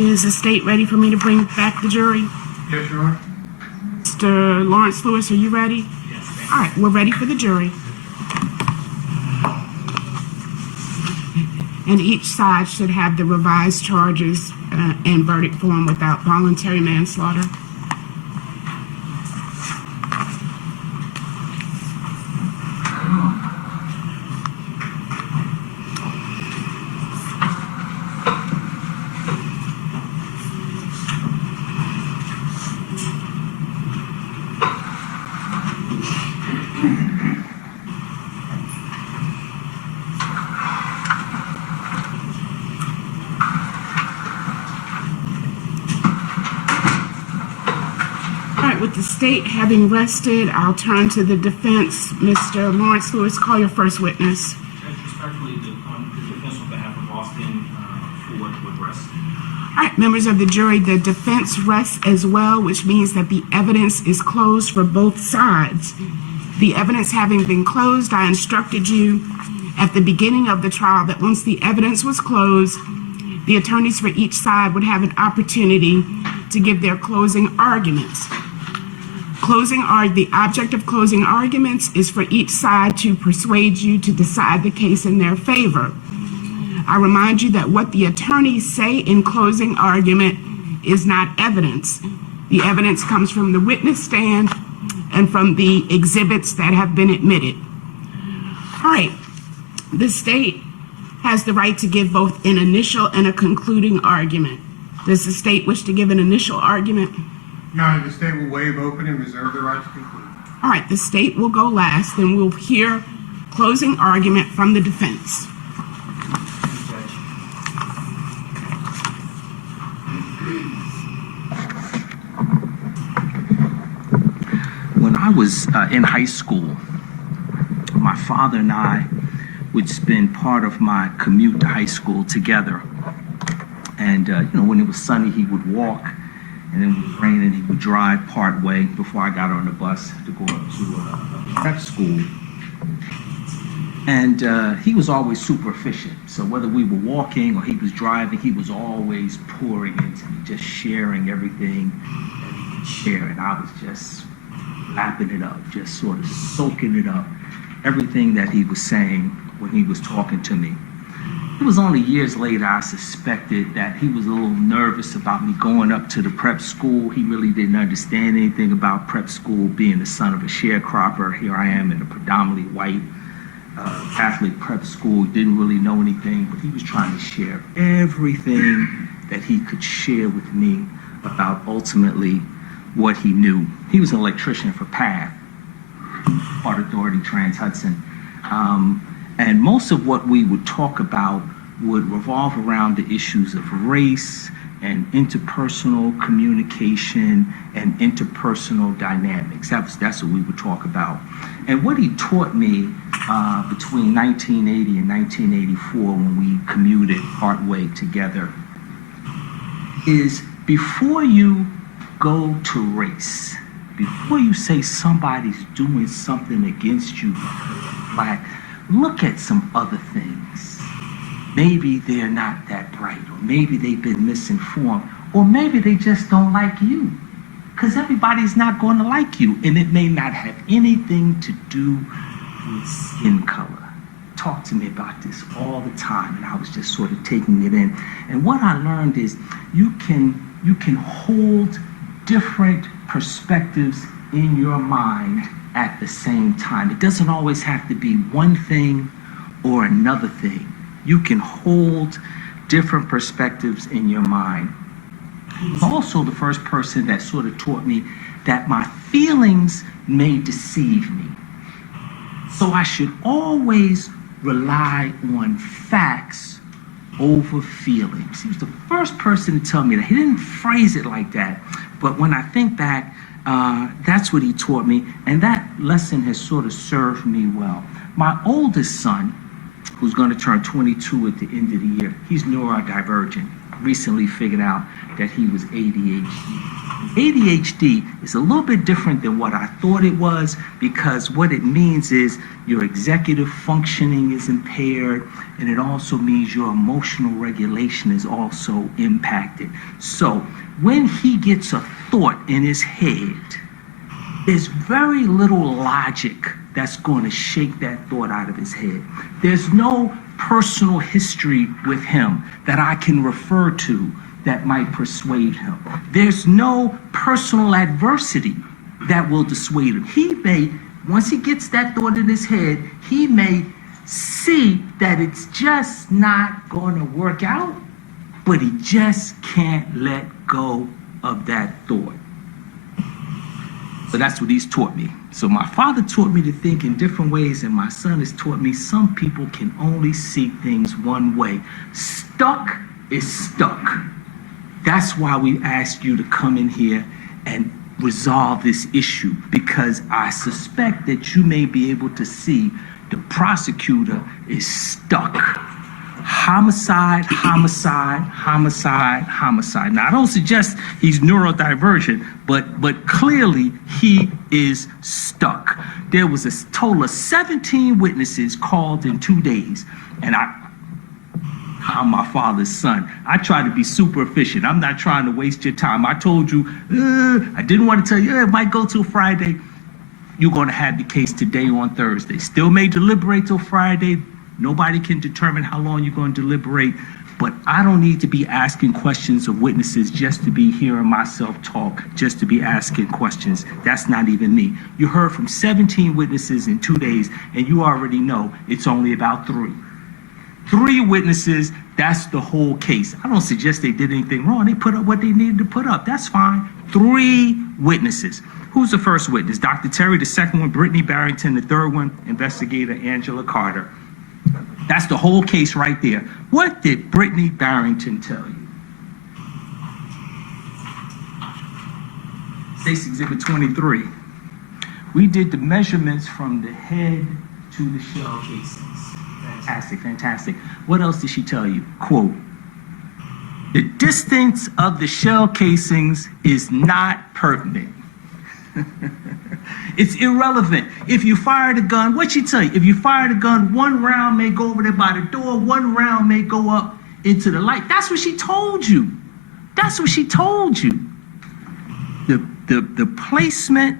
Is the state ready for me to bring back the jury? Yes, Your Honor. Mr. Lawrence Lewis, are you ready? Yes. All right, we're ready for the jury. And each side should have the revised charges and verdict form without voluntary manslaughter. With the state having rested, I'll turn to the defense. Mr. Lawrence Lewis, call your first witness. Respectfully, the defense on behalf of Austin would rest. All right, members of the jury, the defense rests as well, which means that the evidence is closed for both sides. The evidence having been closed, I instructed you at the beginning of the trial that once the evidence was closed, the attorneys for each side would have an opportunity to give their closing arguments. The object of closing arguments is for each side to persuade you to decide the case in their favor. I remind you that what the attorneys say in closing argument is not evidence. The evidence comes from the witness stand and from the exhibits that have been admitted. All right, the state has the right to give both an initial and a concluding argument. Does the state wish to give an initial argument? Your Honor, the state will waive open and reserve the right to conclude. All right, the state will go last, then we'll hear closing argument from the defense. When I was in high school, my father and I would spend part of my commute to high school together. And, when it was sunny, he would walk. And then when it was raining, he would drive part way before I got on the bus to go up to prep school. And he was always super efficient. So whether we were walking or he was driving, he was always pouring into me, just sharing everything that he could share. And I was just lapping it up, just sort of soaking it up, everything that he was saying when he was talking to me. It was only years later I suspected that he was a little nervous about me going up to the prep school. He really didn't understand anything about prep school, being the son of a sharecropper. Here I am in a predominantly white Catholic prep school, didn't really know anything, but he was trying to share everything that he could share with me about ultimately what he knew. He was an electrician for PATH, Port Authority Trans-Hudson. And most of what we would talk about would revolve around the issues of race and interpersonal communication and interpersonal dynamics. That's what we would talk about. And what he taught me between 1980 and 1984 when we commuted partway together is before you go to race, before you say somebody's doing something against you because you're black, look at some other things. Maybe they're not that bright, or maybe they've been misinformed, or maybe they just don't like you. Because everybody's not going to like you, and it may not have anything to do with skin color. Talk to me about this all the time, and I was just sort of taking it in. And what I learned is you can hold different perspectives in your mind at the same time. It doesn't always have to be one thing or another thing. You can hold different perspectives in your mind. He's also the first person that sort of taught me that my feelings may deceive me. So I should always rely on facts over feelings. He was the first person to tell me that. He didn't phrase it like that, but when I think back, that's what he taught me, and that lesson has sort of served me well. My oldest son, who's going to turn 22 at the end of the year, he's neurodivergent. Recently figured out that he was ADHD. ADHD is a little bit different than what I thought it was, because what it means is your executive functioning is impaired, and it also means your emotional regulation is also impacted. So when he gets a thought in his head, there's very little logic that's going to shake that thought out of his head. There's no personal history with him that I can refer to that might persuade him. There's no personal adversity that will dissuade him. He may, once he gets that thought in his head, he may see that it's just not going to work out, but he just can't let go of that thought. So that's what he's taught me. So my father taught me to think in different ways, and my son has taught me some people can only see things one way. Stuck is stuck. That's why we asked you to come in here and resolve this issue, because I suspect that you may be able to see the prosecutor is stuck. Homicide, homicide, homicide, homicide. Now, I don't suggest he's neurodivergent, but clearly he is stuck. There was a total of 17 witnesses called in 2 days, and I'm my father's son. I try to be super efficient. I'm not trying to waste your time. I told you, I didn't want to tell you, it might go till Friday. You're going to have the case today on Thursday. Still may deliberate till Friday. Nobody can determine how long you're going to deliberate, but I don't need to be asking questions of witnesses just to be hearing myself talk, just to be asking questions. That's not even me. You heard from 17 witnesses in 2 days, and you already know it's only about 3. 3 witnesses, that's the whole case. I don't suggest they did anything wrong. They put up what they needed to put up. That's fine. 3 witnesses. Who's the first witness? Dr. Terry, the second one, Brittany Barrington, the third one, investigator Angela Carter. That's the whole case right there. What did Brittany Barrington tell you? State's Exhibit 23. We did the measurements from the head to the shell casings. Fantastic, fantastic. What else did she tell you? Quote, the distance of the shell casings is not pertinent. It's irrelevant. If you fired a gun, what'd she tell you? If you fired a gun, 1 round may go over there by the door, 1 round may go up into the light. That's what she told you. That's what she told you. The placement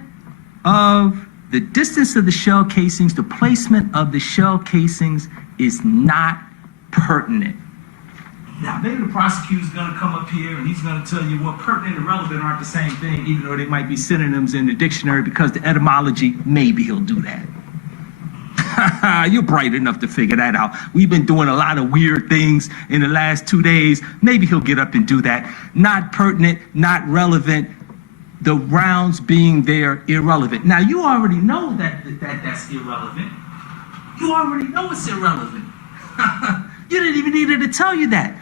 of the distance of the shell casings, the placement of the shell casings is not pertinent. Now, maybe the prosecutor's going to come up here and he's going to tell you, well, pertinent and relevant aren't the same thing, even though they might be synonyms in the dictionary, because the etymology, maybe he'll do that. You're bright enough to figure that out. We've been doing a lot of weird things in the last 2 days. Maybe he'll get up and do that. Not pertinent, not relevant. The rounds being there, irrelevant. Now, you already know that's irrelevant. You already know it's irrelevant. You didn't even need her to tell you that.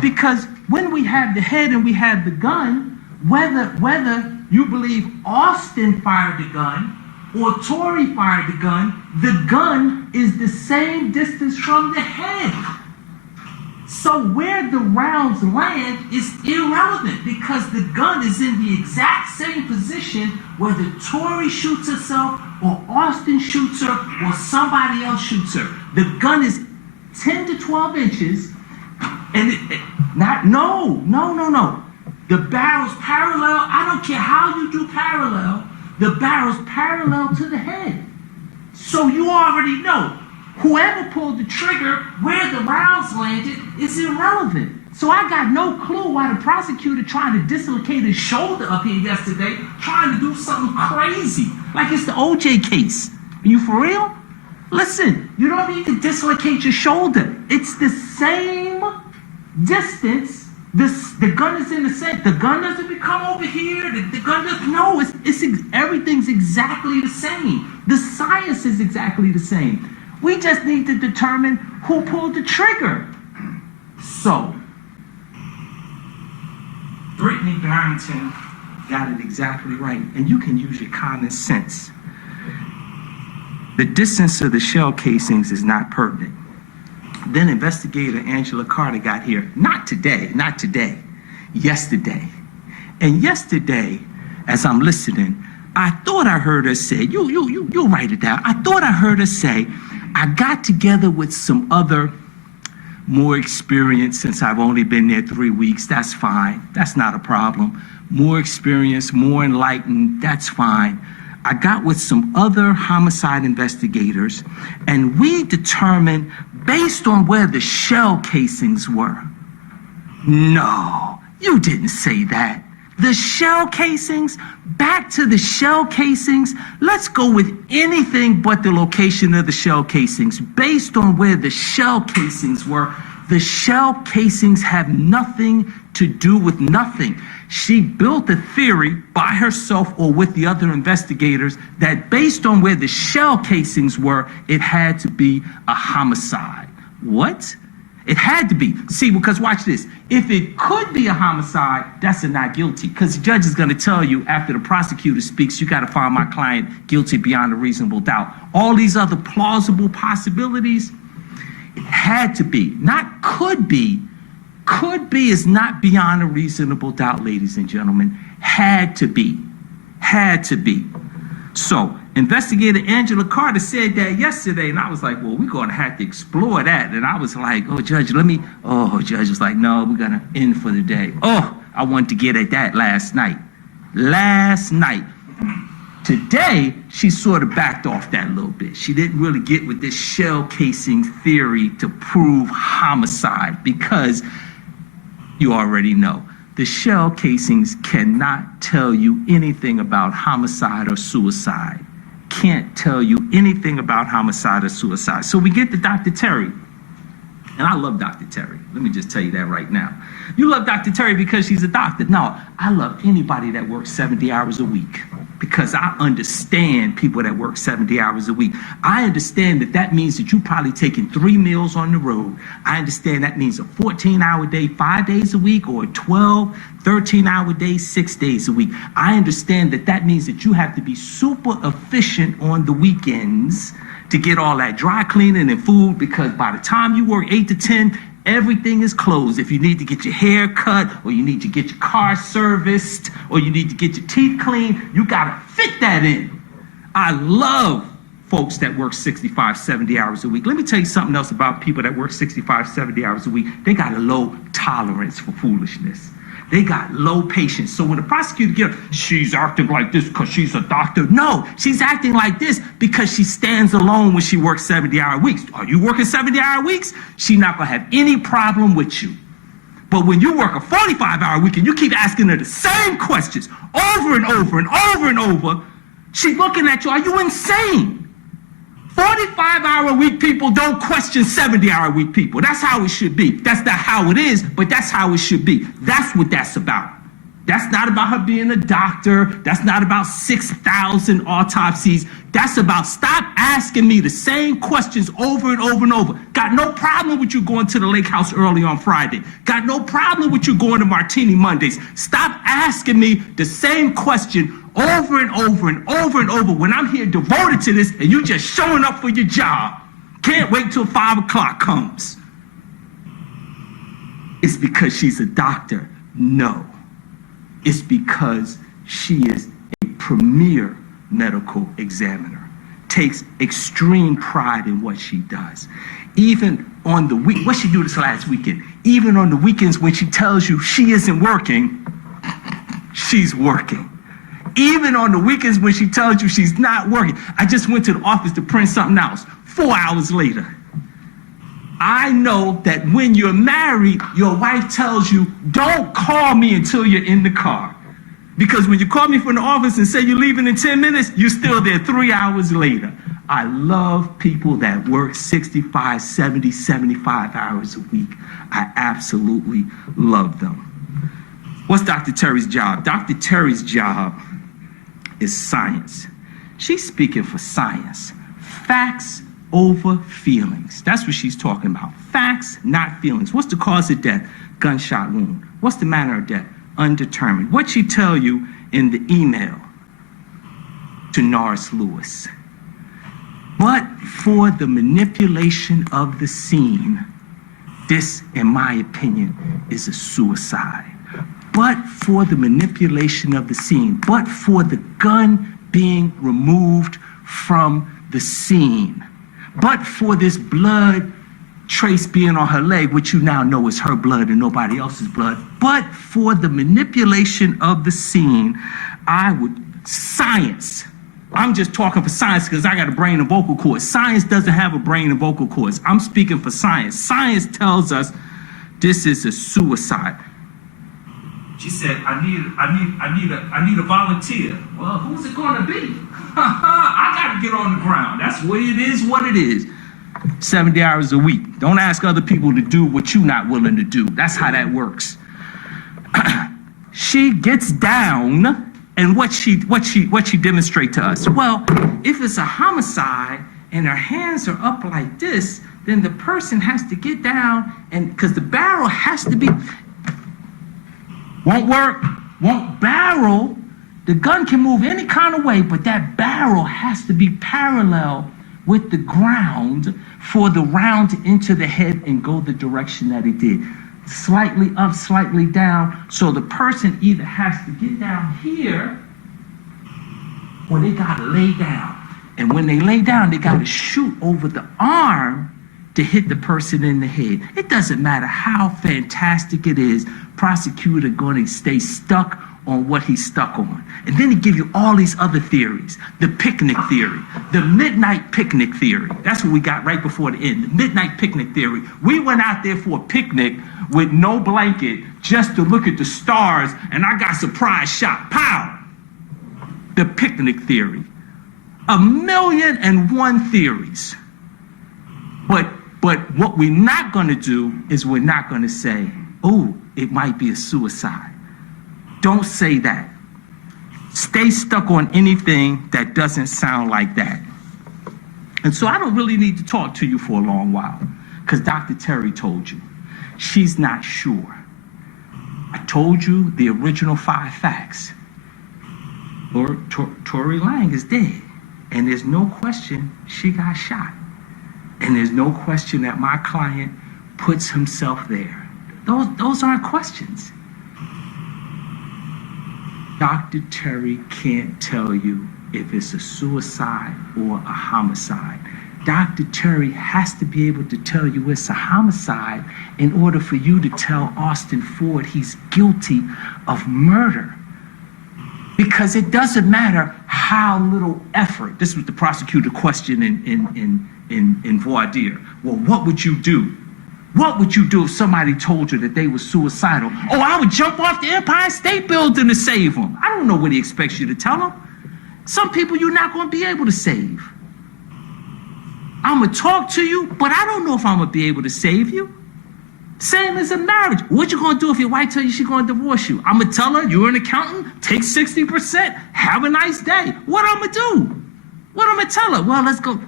Because when we have the head and we have the gun, whether you believe Austin fired the gun or Tori fired the gun is the same distance from the head. So where the rounds land is irrelevant, because the gun is in the exact same position whether Tori shoots herself or Austin shoots her or somebody else shoots her. The gun is 10 to 12 inches, and no. The barrel's parallel. I don't care how you do parallel. The barrel's parallel to the head. So you already know. Whoever pulled the trigger, where the rounds landed, is irrelevant. So I got no clue why the prosecutor trying to dislocate his shoulder up here yesterday, trying to do something crazy. Like it's the OJ case. Are you for real? Listen, you don't need to dislocate your shoulder. It's the same distance. The gun is in the same. The gun doesn't become over here. The gun doesn't. No, everything's exactly the same. The science is exactly the same. We just need to determine who pulled the trigger. So, Brittany Barrington got it exactly right, and you can use your common sense. The distance of the shell casings is not pertinent. Then investigator Angela Carter got here, not today, yesterday. And yesterday, as I'm listening, I thought I heard her say, you'll write it down. I thought I heard her say, I got together with some other more experience since I've only been there 3 weeks. That's fine. That's not a problem. More experience, more enlightened. That's fine. I got with some other homicide investigators, and we determined based on where the shell casings were. No, you didn't say that. The shell casings, back to the shell casings. Let's go with anything but the location of the shell casings. Based on where the shell casings were, the shell casings have nothing to do with nothing. She built a theory by herself or with the other investigators that based on where the shell casings were, it had to be a homicide. What? It had to be. See, because watch this. If it could be a homicide, that's a not guilty. Because the judge is going to tell you after the prosecutor speaks, you got to find my client guilty beyond a reasonable doubt. All these other plausible possibilities, it had to be. Not could be. Could be is not beyond a reasonable doubt, ladies and gentlemen. Had to be. Had to be. So, Investigator Angela Carter said that yesterday, and I was like, well, we're going to have to explore that. And I was like, oh, Judge, Judge was like, no, we're going to end for the day. Oh, I wanted to get at that last night. Last night. Today, she sort of backed off that a little bit. She didn't really get with this shell casing theory to prove homicide because you already know. The shell casings cannot tell you anything about homicide or suicide. Can't tell you anything about homicide or suicide. So we get to Dr. Terry. And I love Dr. Terry. Let me just tell you that right now. You love Dr. Terry because she's a doctor. No, I love anybody that works 70 hours a week because I understand people that work 70 hours a week. I understand that that means that you're probably taking 3 meals on the road. I understand that means a 14-hour day, 5 days a week, or a 12, 13-hour day, 6 days a week. I understand that that means that you have to be super efficient on the weekends to get all that dry cleaning and food, because by the time you work 8 to 10, everything is closed. If you need to get your hair cut, or you need to get your car serviced, or you need to get your teeth cleaned, you gotta fit that in. I love folks that work 65, 70 hours a week. Let me tell you something else about people that work 65, 70 hours a week. They got a low tolerance for foolishness. They got low patience. So when the prosecutor gets, she's acting like this because she's a doctor. No, she's acting like this because she stands alone when she works 70-hour weeks. Are you working 70-hour weeks? She's not going to have any problem with you. But when you work a 45-hour week and you keep asking her the same questions over and over and over and over, she's looking at you. Are you insane? 45-hour week people don't question 70-hour week people. That's how it should be. That's not how it is, but that's how it should be. That's what that's about. That's not about her being a doctor. That's not about 6,000 autopsies. That's about stop asking me the same questions over and over and over. Got no problem with you going to the lake house early on Friday. Got no problem with you going to Martini Mondays. Stop asking me the same question over and over and over and over when I'm here devoted to this and you just showing up for your job. Can't wait till 5 o'clock comes. It's because she's a doctor. No. It's because she is a premier medical examiner. Takes extreme pride in what she does. Even on the week, what she do this last weekend? Even on the weekends when she tells you she isn't working, she's working. Even on the weekends when she tells you she's not working. I just went to the office to print something else. 4 hours later. I know that when you're married, your wife tells you, don't call me until you're in the car. Because when you call me from the office and say you're leaving in 10 minutes, you're still there 3 hours later. I love people that work 65, 70, 75 hours a week. I absolutely love them. What's Dr. Terry's job? Dr. Terry's job is science. She's speaking for science. Facts over feelings. That's what she's talking about. Facts, not feelings. What's the cause of death? Gunshot wound. What's the manner of death? Undetermined. What'd she tell you in the email to Norris Lewis? But for the manipulation of the scene, this, in my opinion, is a suicide. but for the manipulation of the scene, but for the gun being removed from the scene, but for this blood trace being on her leg, which you now know is her blood and nobody else's blood, but for the manipulation of the scene, science. I'm just talking for science because I got a brain and vocal cords. Science doesn't have a brain and vocal cords. I'm speaking for science. Science tells us this is a suicide. She said, I need a volunteer. Well, who's it gonna be? I gotta get on the ground. That's what it is, what it is. 70 hours a week. Don't ask other people to do what you're not willing to do. That's how that works. She gets down, and what she demonstrate to us? Well, if it's a homicide and her hands are up like this, then the person has to get down, and because the barrel has to be, won't work, won't barrel. The gun can move any kind of way, but that barrel has to be parallel with the ground for the round to enter the head and go the direction that it did. Slightly up, slightly down. So the person either has to get down here or they gotta lay down. And when they lay down, they gotta shoot over the arm to hit the person in the head. It doesn't matter how fantastic it is, prosecutor gonna stay stuck on what he's stuck on. And then he give you all these other theories. The picnic theory, the midnight picnic theory. That's what we got right before the end, the midnight picnic theory. We went out there for a picnic with no blanket just to look at the stars, and I got surprise shot, pow! The picnic theory. 1,000,001 theories. But what we're not gonna do is we're not gonna say, oh, it might be a suicide. Don't say that. Stay stuck on anything that doesn't sound like that. And so I don't really need to talk to you for a long while, because Dr. Terry told you. She's not sure. I told you the original 5 facts. Tori Lang is dead, and there's no question she got shot. And there's no question that my client puts himself there. Those aren't questions. Dr. Terry can't tell you if it's a suicide or a homicide. Dr. Terry has to be able to tell you it's a homicide in order for you to tell Austin Ford he's guilty of murder. Because it doesn't matter how little effort. This was the prosecutor question in voir dire. Well, what would you do? What would you do if somebody told you that they were suicidal? Oh, I would jump off the Empire State Building to save them. I don't know what he expects you to tell him. Some people you're not going to be able to save. I'm going to talk to you, but I don't know if I'm going to be able to save you. Same as a marriage. What you going to do if your wife tells you she's going to divorce you? I'm going to tell her you're an accountant, take 60%, have a nice day. What I'm going to do? What I'm going to tell her? Well, let's go.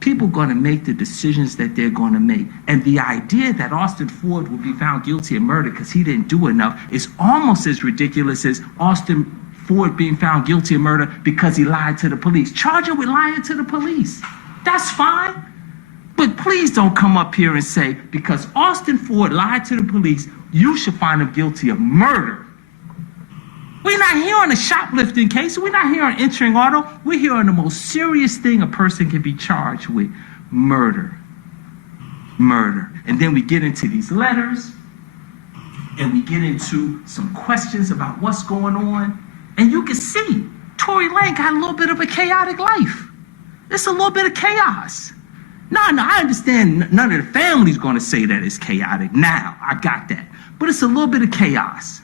People are going to make the decisions that they're going to make. And the idea that Austin Ford will be found guilty of murder because he didn't do enough is almost as ridiculous as Austin Ford being found guilty of murder because he lied to the police. Charge him with lying to the police. That's fine. But please don't come up here and say, because Austin Ford lied to the police, you should find him guilty of murder. We're not here on a shoplifting case. We're not here on entering auto. We're here on the most serious thing a person can be charged with, murder. Murder. And then we get into these letters, and we get into some questions about what's going on. And you can see, Tori Lang got a little bit of a chaotic life. It's a little bit of chaos. No, I understand none of the family's going to say that it's chaotic now. I got that. But it's a little bit of chaos.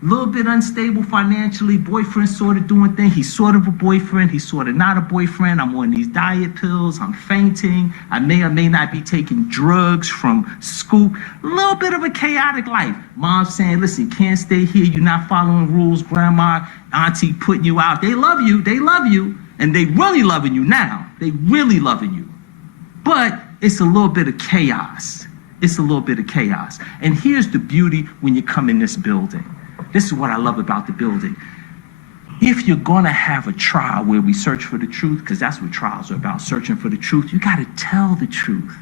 A little bit unstable financially, boyfriend sort of doing things. He's sort of a boyfriend, he's sort of not a boyfriend. I'm on these diet pills, I'm fainting. I may or may not be taking drugs from Scoop. A little bit of a chaotic life. Mom's saying, listen, you can't stay here, you're not following rules. Grandma, auntie putting you out. They love you, and they really loving you now. They really loving you. But it's a little bit of chaos. It's a little bit of chaos. And here's the beauty when you come in this building. This is what I love about the building. If you're gonna have a trial where we search for the truth, because that's what trials are about, searching for the truth, you gotta tell the truth.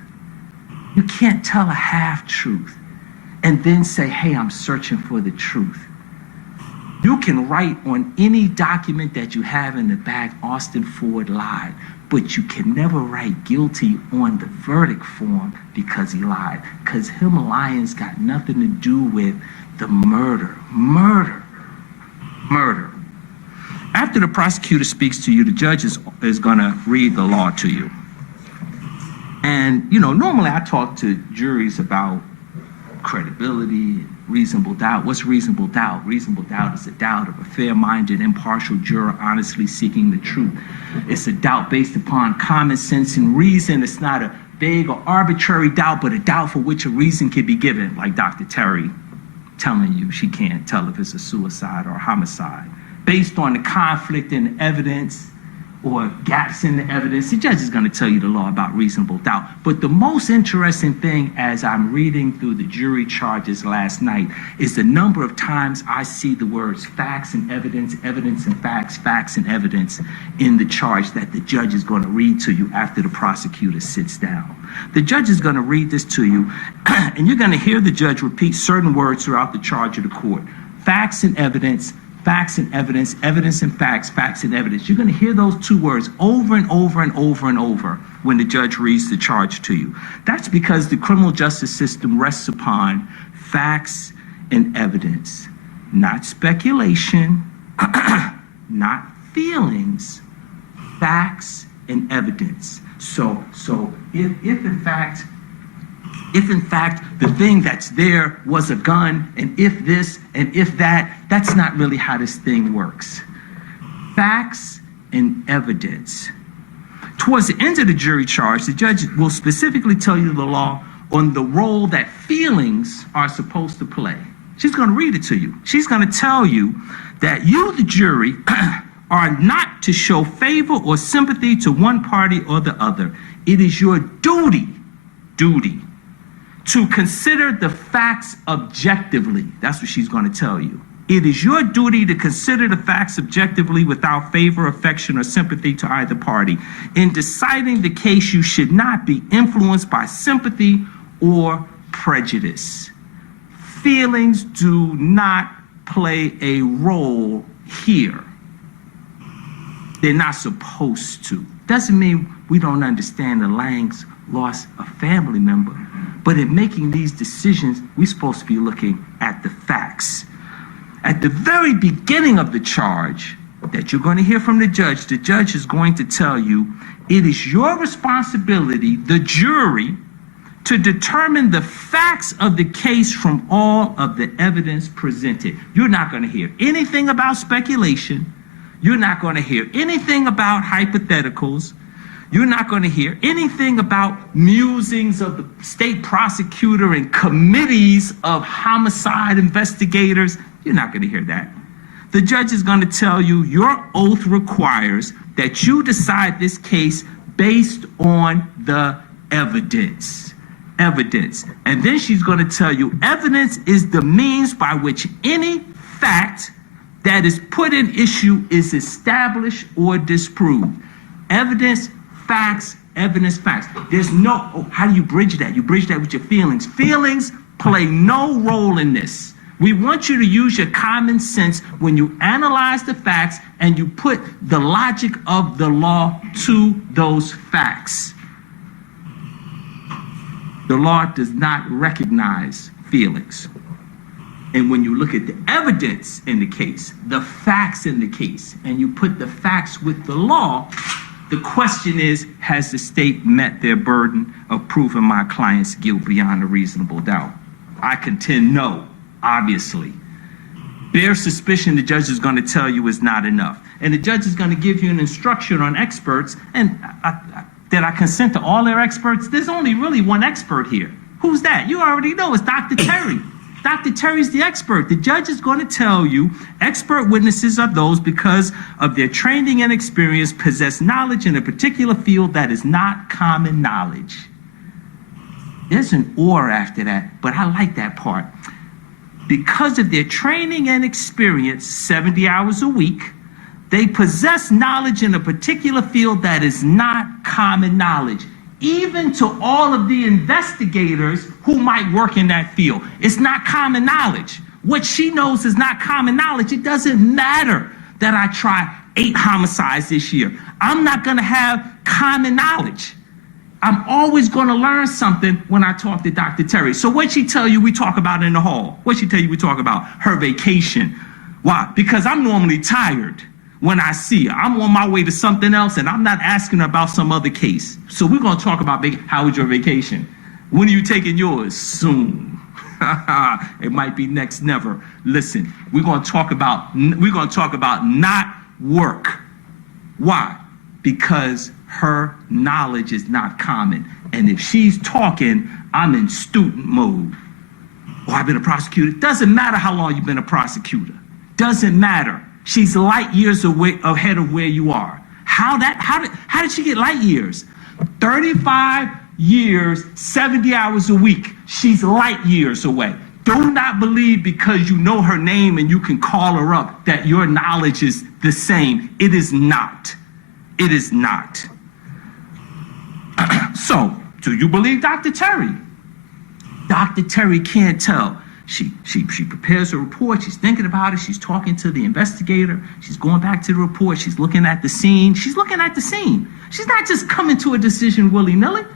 You can't tell a half truth and then say, hey, I'm searching for the truth. You can write on any document that you have in the back, Austin Ford lied, but you can never write guilty on the verdict form because he lied. Because him lying's got nothing to do with the murder. Murder. After the prosecutor speaks to you, the judge is going to read the law to you. And, normally I talk to juries about credibility, reasonable doubt. What's reasonable doubt? Reasonable doubt is a doubt of a fair-minded, impartial juror honestly seeking the truth. It's a doubt based upon common sense and reason. It's not a vague or arbitrary doubt, but a doubt for which a reason can be given, like Dr. Terry telling you she can't tell if it's a suicide or a homicide. Based on the conflict in evidence or gaps in the evidence, the judge is going to tell you the law about reasonable doubt. But the most interesting thing as I'm reading through the jury charges last night is the number of times I see the words facts and evidence, evidence and facts, facts and evidence in the charge that the judge is going to read to you after the prosecutor sits down. The judge is going to read this to you, and you're going to hear the judge repeat certain words throughout the charge of the court. Facts and evidence, facts and evidence, evidence and facts, facts and evidence. You're going to hear those two words over and over and over and over when the judge reads the charge to you. That's because the criminal justice system rests upon facts and evidence, not speculation, not feelings, facts and evidence. So if in fact the thing that's there was a gun, and if this and if that, that's not really how this thing works. Facts and evidence. Towards the end of the jury charge, the judge will specifically tell you the law on the role that feelings are supposed to play. She's going to read it to you. She's going to tell you that you, the jury, are not to show favor or sympathy to one party or the other. It is your duty to consider the facts objectively. That's what she's going to tell you. It is your duty to consider the facts objectively without favor, affection, or sympathy to either party. In deciding the case, you should not be influenced by sympathy or prejudice. Feelings do not play a role here. They're not supposed to. Doesn't mean we don't understand the Langs lost a family member, but in making these decisions, we're supposed to be looking at the facts. At the very beginning of the charge that you're going to hear from the judge is going to tell you it is your responsibility, the jury, to determine the facts of the case from all of the evidence presented. You're not going to hear anything about speculation. You're not going to hear anything about hypotheticals. You're not going to hear anything about musings of the state prosecutor and committees of homicide investigators. You're not going to hear that. The judge is going to tell you your oath requires that you decide this case based on the evidence. And then she's going to tell you evidence is the means by which any fact that is put in issue is established or disproved. Evidence, facts, evidence, facts. There's no, how do you bridge that? You bridge that with your feelings. Feelings play no role in this. We want you to use your common sense when you analyze the facts and you put the logic of the law to those facts. The law does not recognize feelings. And when you look at the evidence in the case, the facts in the case, and you put the facts with the law, the question is, has the state met their burden of proving my client's guilt beyond a reasonable doubt? I contend no, obviously. Bare suspicion, the judge is going to tell you, is not enough. And the judge is going to give you an instruction on experts. And did I consent to all their experts? There's only really one expert here. Who's that? You already know, it's Dr. Terry. Dr. Terry's the expert. The judge is going to tell you expert witnesses are those because of their training and experience possess knowledge in a particular field that is not common knowledge. There's an or after that, but I like that part. Because of their training and experience, 70 hours a week, they possess knowledge in a particular field that is not common knowledge. Even to all of the investigators who might work in that field. It's not common knowledge. What she knows is not common knowledge. It doesn't matter that I try 8 homicides this year. I'm not going to have common knowledge. I'm always going to learn something when I talk to Dr. Terry. So what'd she tell you we talk about in the hall? What'd she tell you we talk about? Her vacation. Why? Because I'm normally tired when I see her. I'm on my way to something else, and I'm not asking her about some other case. So we're going to talk about how was your vacation? When are you taking yours? Soon. It might be next never. Listen, we're going to talk about not work. Why? Because her knowledge is not common. And if she's talking, I'm in student mode. Oh, I've been a prosecutor. Doesn't matter how long you've been a prosecutor. Doesn't matter. She's light years away ahead of where you are. How did she get light years? 35 years, 70 hours a week. She's light years away. Do not believe because you know her name and you can call her up that your knowledge is the same. It is not. It is not. So, do you believe Dr. Terry? Dr. Terry can't tell. She prepares a report. She's thinking about it. She's talking to the investigator. She's going back to the report. She's looking at the scene. She's looking at the scene. She's not just coming to a decision willy-nilly.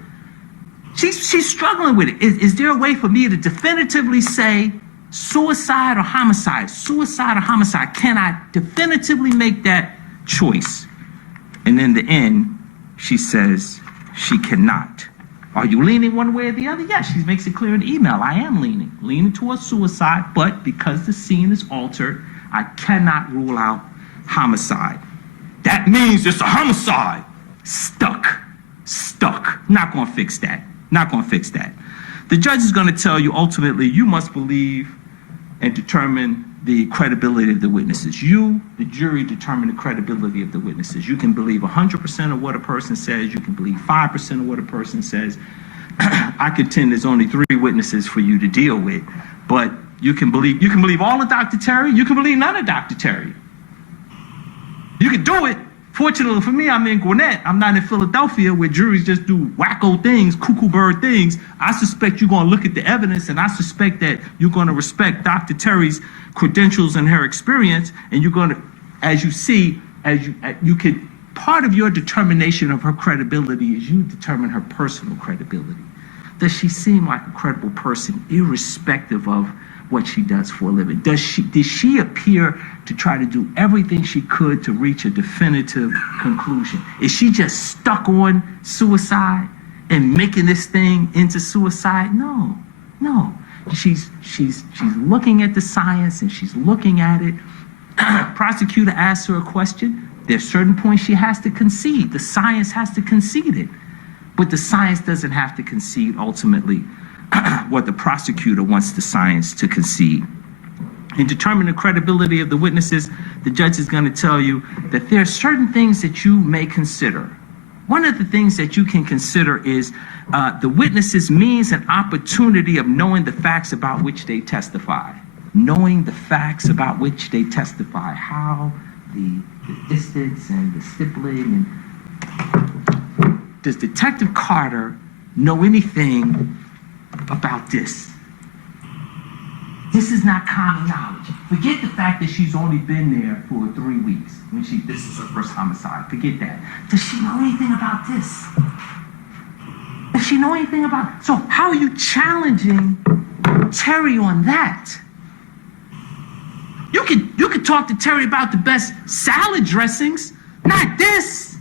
She's struggling with it. Is there a way for me to definitively say suicide or homicide? Suicide or homicide? Can I definitively make that choice? And in the end, she says she cannot. Are you leaning one way or the other? Yes, she makes it clear in the email. I am leaning towards suicide, but because the scene is altered, I cannot rule out homicide. That means it's a homicide. Stuck. Not gonna fix that. The judge is gonna tell you ultimately you must believe and determine the credibility of the witnesses. You, the jury, determine the credibility of the witnesses. You can believe 100% of what a person says. You can believe 5% of what a person says. I contend there's only 3 witnesses for you to deal with, but you can believe all of Dr. Terry. You can believe none of Dr. Terry. You can do it. Fortunately for me, I'm in Gwinnett. I'm not in Philadelphia where juries just do wacko things, cuckoo bird things. I suspect you're going to look at the evidence, and I suspect that you're going to respect Dr. Terry's credentials and her experience, and you're going to, as you see, part of your determination of her credibility is you determine her personal credibility. Does she seem like a credible person, irrespective of what she does for a living? Did she appear to try to do everything she could to reach a definitive conclusion? Is she just stuck on suicide and making this thing into suicide? No. She's looking at the science and she's looking at it. Prosecutor asks her a question. There's certain points she has to concede. The science has to concede it. But the science doesn't have to concede ultimately what the prosecutor wants the science to concede. In determining the credibility of the witnesses, the judge is going to tell you that there are certain things that you may consider. One of the things that you can consider is the witnesses' means and opportunity of knowing the facts about which they testify. Knowing the facts about which they testify, how the distance and the stippling. And does Detective Carter know anything about this? This is not common knowledge. Forget the fact that she's only been there for 3 weeks when this is her first homicide. Forget that. Does she know anything about this? Does she know anything about? So how are you challenging Terry on that? You could talk to Terry about the best salad dressings. Not this.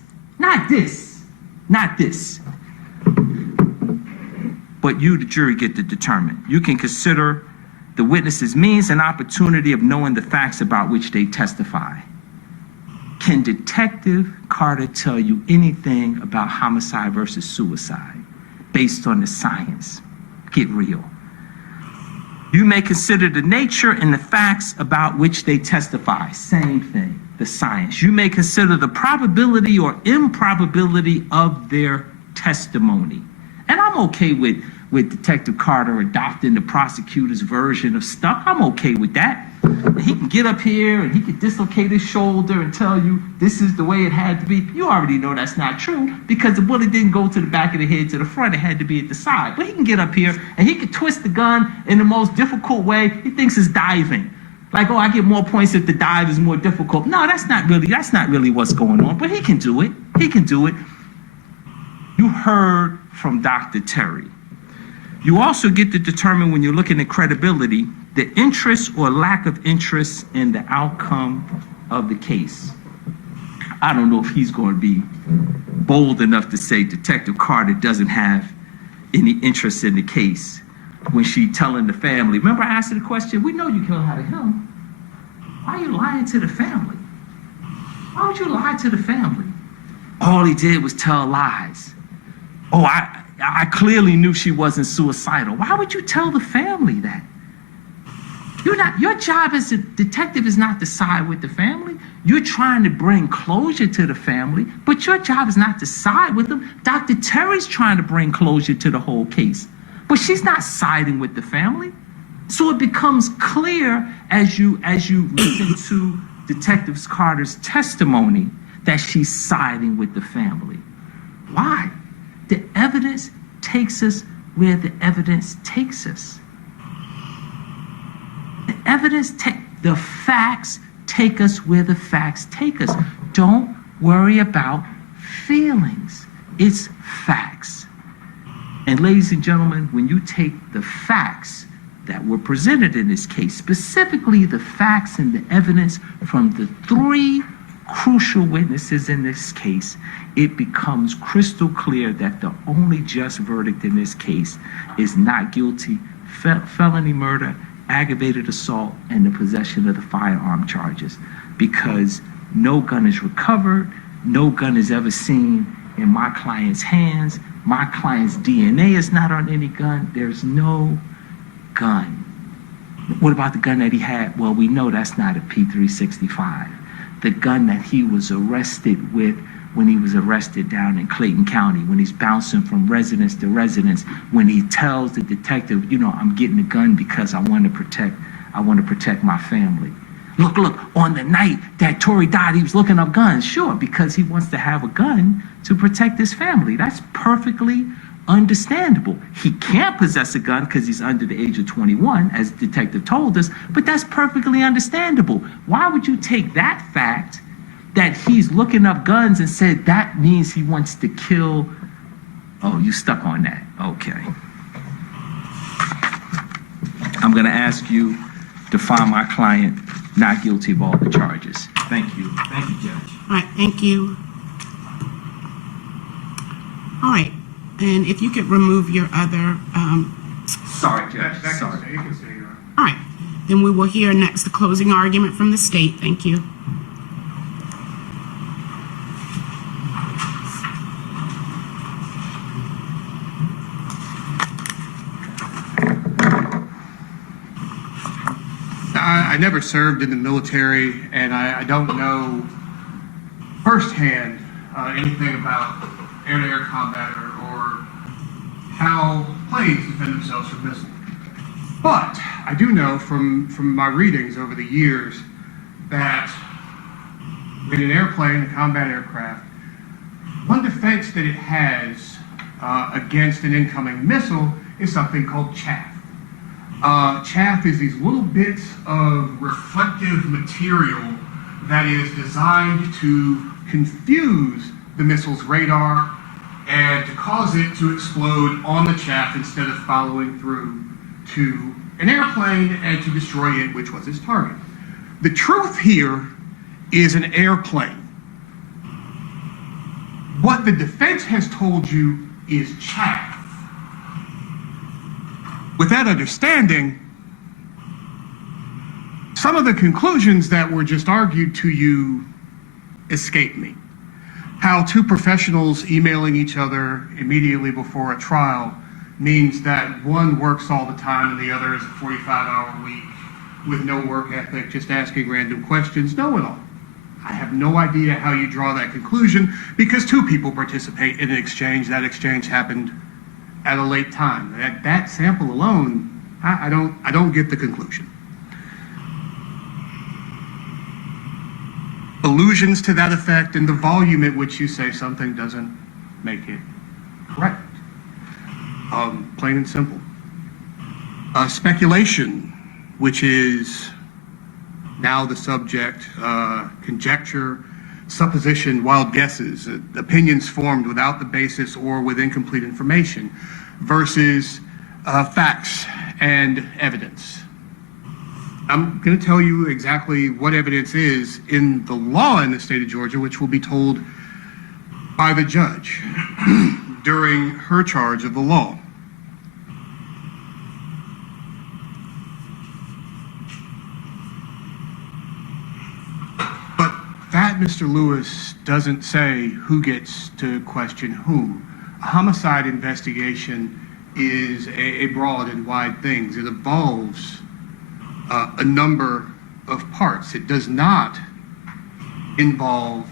But you, the jury, get to determine. You can consider the witness's means and opportunity of knowing the facts about which they testify. Can Detective Carter tell you anything about homicide versus suicide based on the science? Get real. You may consider the nature and the facts about which they testify. Same thing, the science. You may consider the probability or improbability of their testimony. And I'm okay with with Detective Carter adopting the prosecutor's version of stuff. I'm okay with that. He can get up here and he can dislocate his shoulder and tell you this is the way it had to be. You already know that's not true because the bullet didn't go to the back of the head to the front. It had to be at the side. But he can get up here and he can twist the gun in the most difficult way. He thinks it's diving. Like, oh, I get more points if the dive is more difficult. No, that's not really what's going on. But he can do it. He can do it. You heard from Dr. Terry. You also get to determine when you're looking at credibility, the interest or lack of interest in the outcome of the case. I don't know if he's going to be bold enough to say Detective Carter doesn't have any interest in the case when she telling the family. Remember I asked her the question, we know you killed him. Why are you lying to the family? Why would you lie to the family? All he did was tell lies. Oh, I clearly knew she wasn't suicidal. Why would you tell the family that? Your job as a detective is not to side with the family. You're trying to bring closure to the family, but your job is not to side with them. Dr. Terry's trying to bring closure to the whole case, but she's not siding with the family. So it becomes clear as you listen to Detective Carter's testimony that she's siding with the family. Why? The evidence takes us where the evidence takes us. The facts take us where the facts take us. Don't worry about feelings. It's facts. And ladies and gentlemen, when you take the facts that were presented in this case, specifically the facts and the evidence from the three crucial witnesses in this case, it becomes crystal clear that the only just verdict in this case is not guilty, felony murder, aggravated assault, and the possession of the firearm charges, because no gun is recovered, no gun is ever seen in my client's hands, my client's DNA is not on any gun, there's no gun. What about the gun that he had? Well, we know that's not a P365. The gun that he was arrested with when he was arrested down in Clayton County, when he's bouncing from residence to residence, when he tells the detective, I'm getting a gun because I want to protect my family. Look, on the night that Tori died, he was looking up guns. Sure, because he wants to have a gun to protect his family. That's perfectly understandable. He can't possess a gun because he's under the age of 21, as the detective told us, but that's perfectly understandable. Why would you take that fact that he's looking up guns and said that means he wants to kill? Oh, you stuck on that. Okay. I'm going to ask you to find my client not guilty of all the charges. Thank you. Thank you, Judge. All right, thank you. All right, and if you could remove your other, Sorry, Judge. Sorry. You can say you're on. all right, then we will hear next the closing argument from the state. Thank you. I never served in the military, and I don't know firsthand anything about air-to-air combat or how planes defend themselves from missiles. But I do know from my readings over the years that in an airplane, a combat aircraft, one defense that it has against an incoming missile is something called chaff. Chaff is these little bits of reflective material that is designed to confuse the missile's radar and to cause it to explode on the chaff instead of following through to an airplane and to destroy it, which was its target. The truth here is an airplane. What the defense has told you is chaff. With that understanding, some of the conclusions that were just argued to you escape me. How two professionals emailing each other immediately before a trial means that one works all the time and the other is a 45-hour week with no work ethic, just asking random questions, know-it-all. I have no idea how you draw that conclusion because two people participate in an exchange. That exchange happened at a late time. That sample alone, I don't get the conclusion. Allusions to that effect and the volume at which you say something doesn't make it correct. Plain and simple. Speculation, which is now the subject, conjecture, supposition, wild guesses, opinions formed without the basis or with incomplete information, versus facts and evidence. I'm going to tell you exactly what evidence is in the law in the state of Georgia, which will be told by the judge during her charge of the law. But that, Mr. Lewis, doesn't say who gets to question whom. A homicide investigation is a broad and wide thing. It involves a number of parts. It does not involve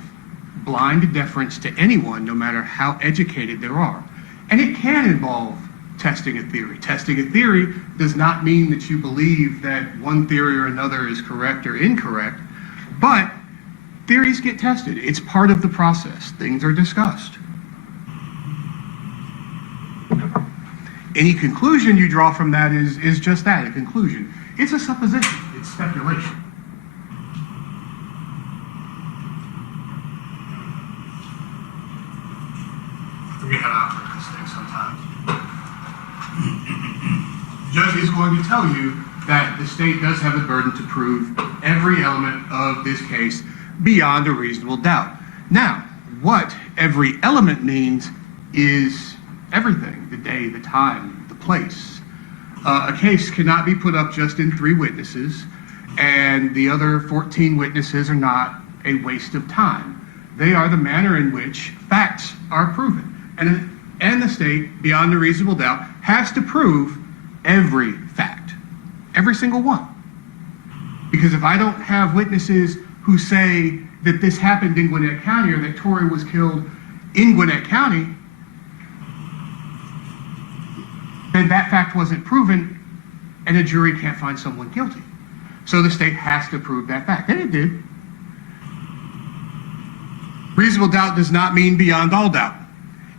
blind deference to anyone, no matter how educated they are. And it can involve testing a theory. Testing a theory does not mean that you believe that one theory or another is correct or incorrect, but theories get tested. It's part of the process. Things are discussed. Any conclusion you draw from that is just that, a conclusion. It's a supposition. It's speculation. We have out this thing sometimes. The judge is going to tell you that the state does have a burden to prove every element of this case beyond a reasonable doubt. Now, what every element means is everything: the day, the time, the place. A case cannot be put up just in 3 witnesses, and the other 14 witnesses are not a waste of time. They are the manner in which facts are proven. And the state, beyond a reasonable doubt, has to prove every fact, every single one. Because if I don't have witnesses who say that this happened in Gwinnett County or that Tori was killed in Gwinnett County, then that fact wasn't proven, and a jury can't find someone guilty. So the state has to prove that fact, and it did. Reasonable doubt does not mean beyond all doubt.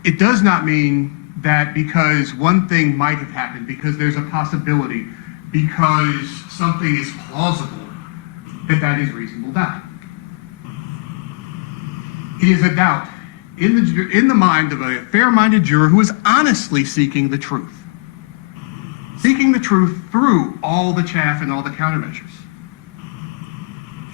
It does not mean that because one thing might have happened, because there's a possibility, because something is plausible, that is reasonable doubt. It is a doubt in the mind of a fair-minded juror who is honestly seeking the truth. Seeking the truth through all the chaff and all the countermeasures.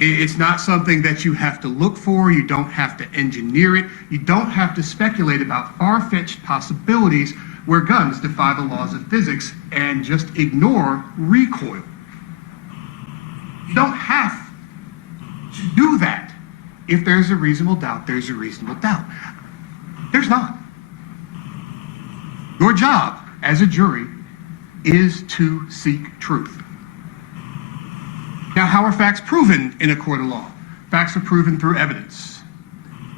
It's not something that you have to look for. You don't have to engineer it. You don't have to speculate about far-fetched possibilities where guns defy the laws of physics and just ignore recoil. You don't have to do that. If there's a reasonable doubt, there's a reasonable doubt. There's not. Your job as a jury is to seek truth. Now, how are facts proven in a court of law? Facts are proven through evidence.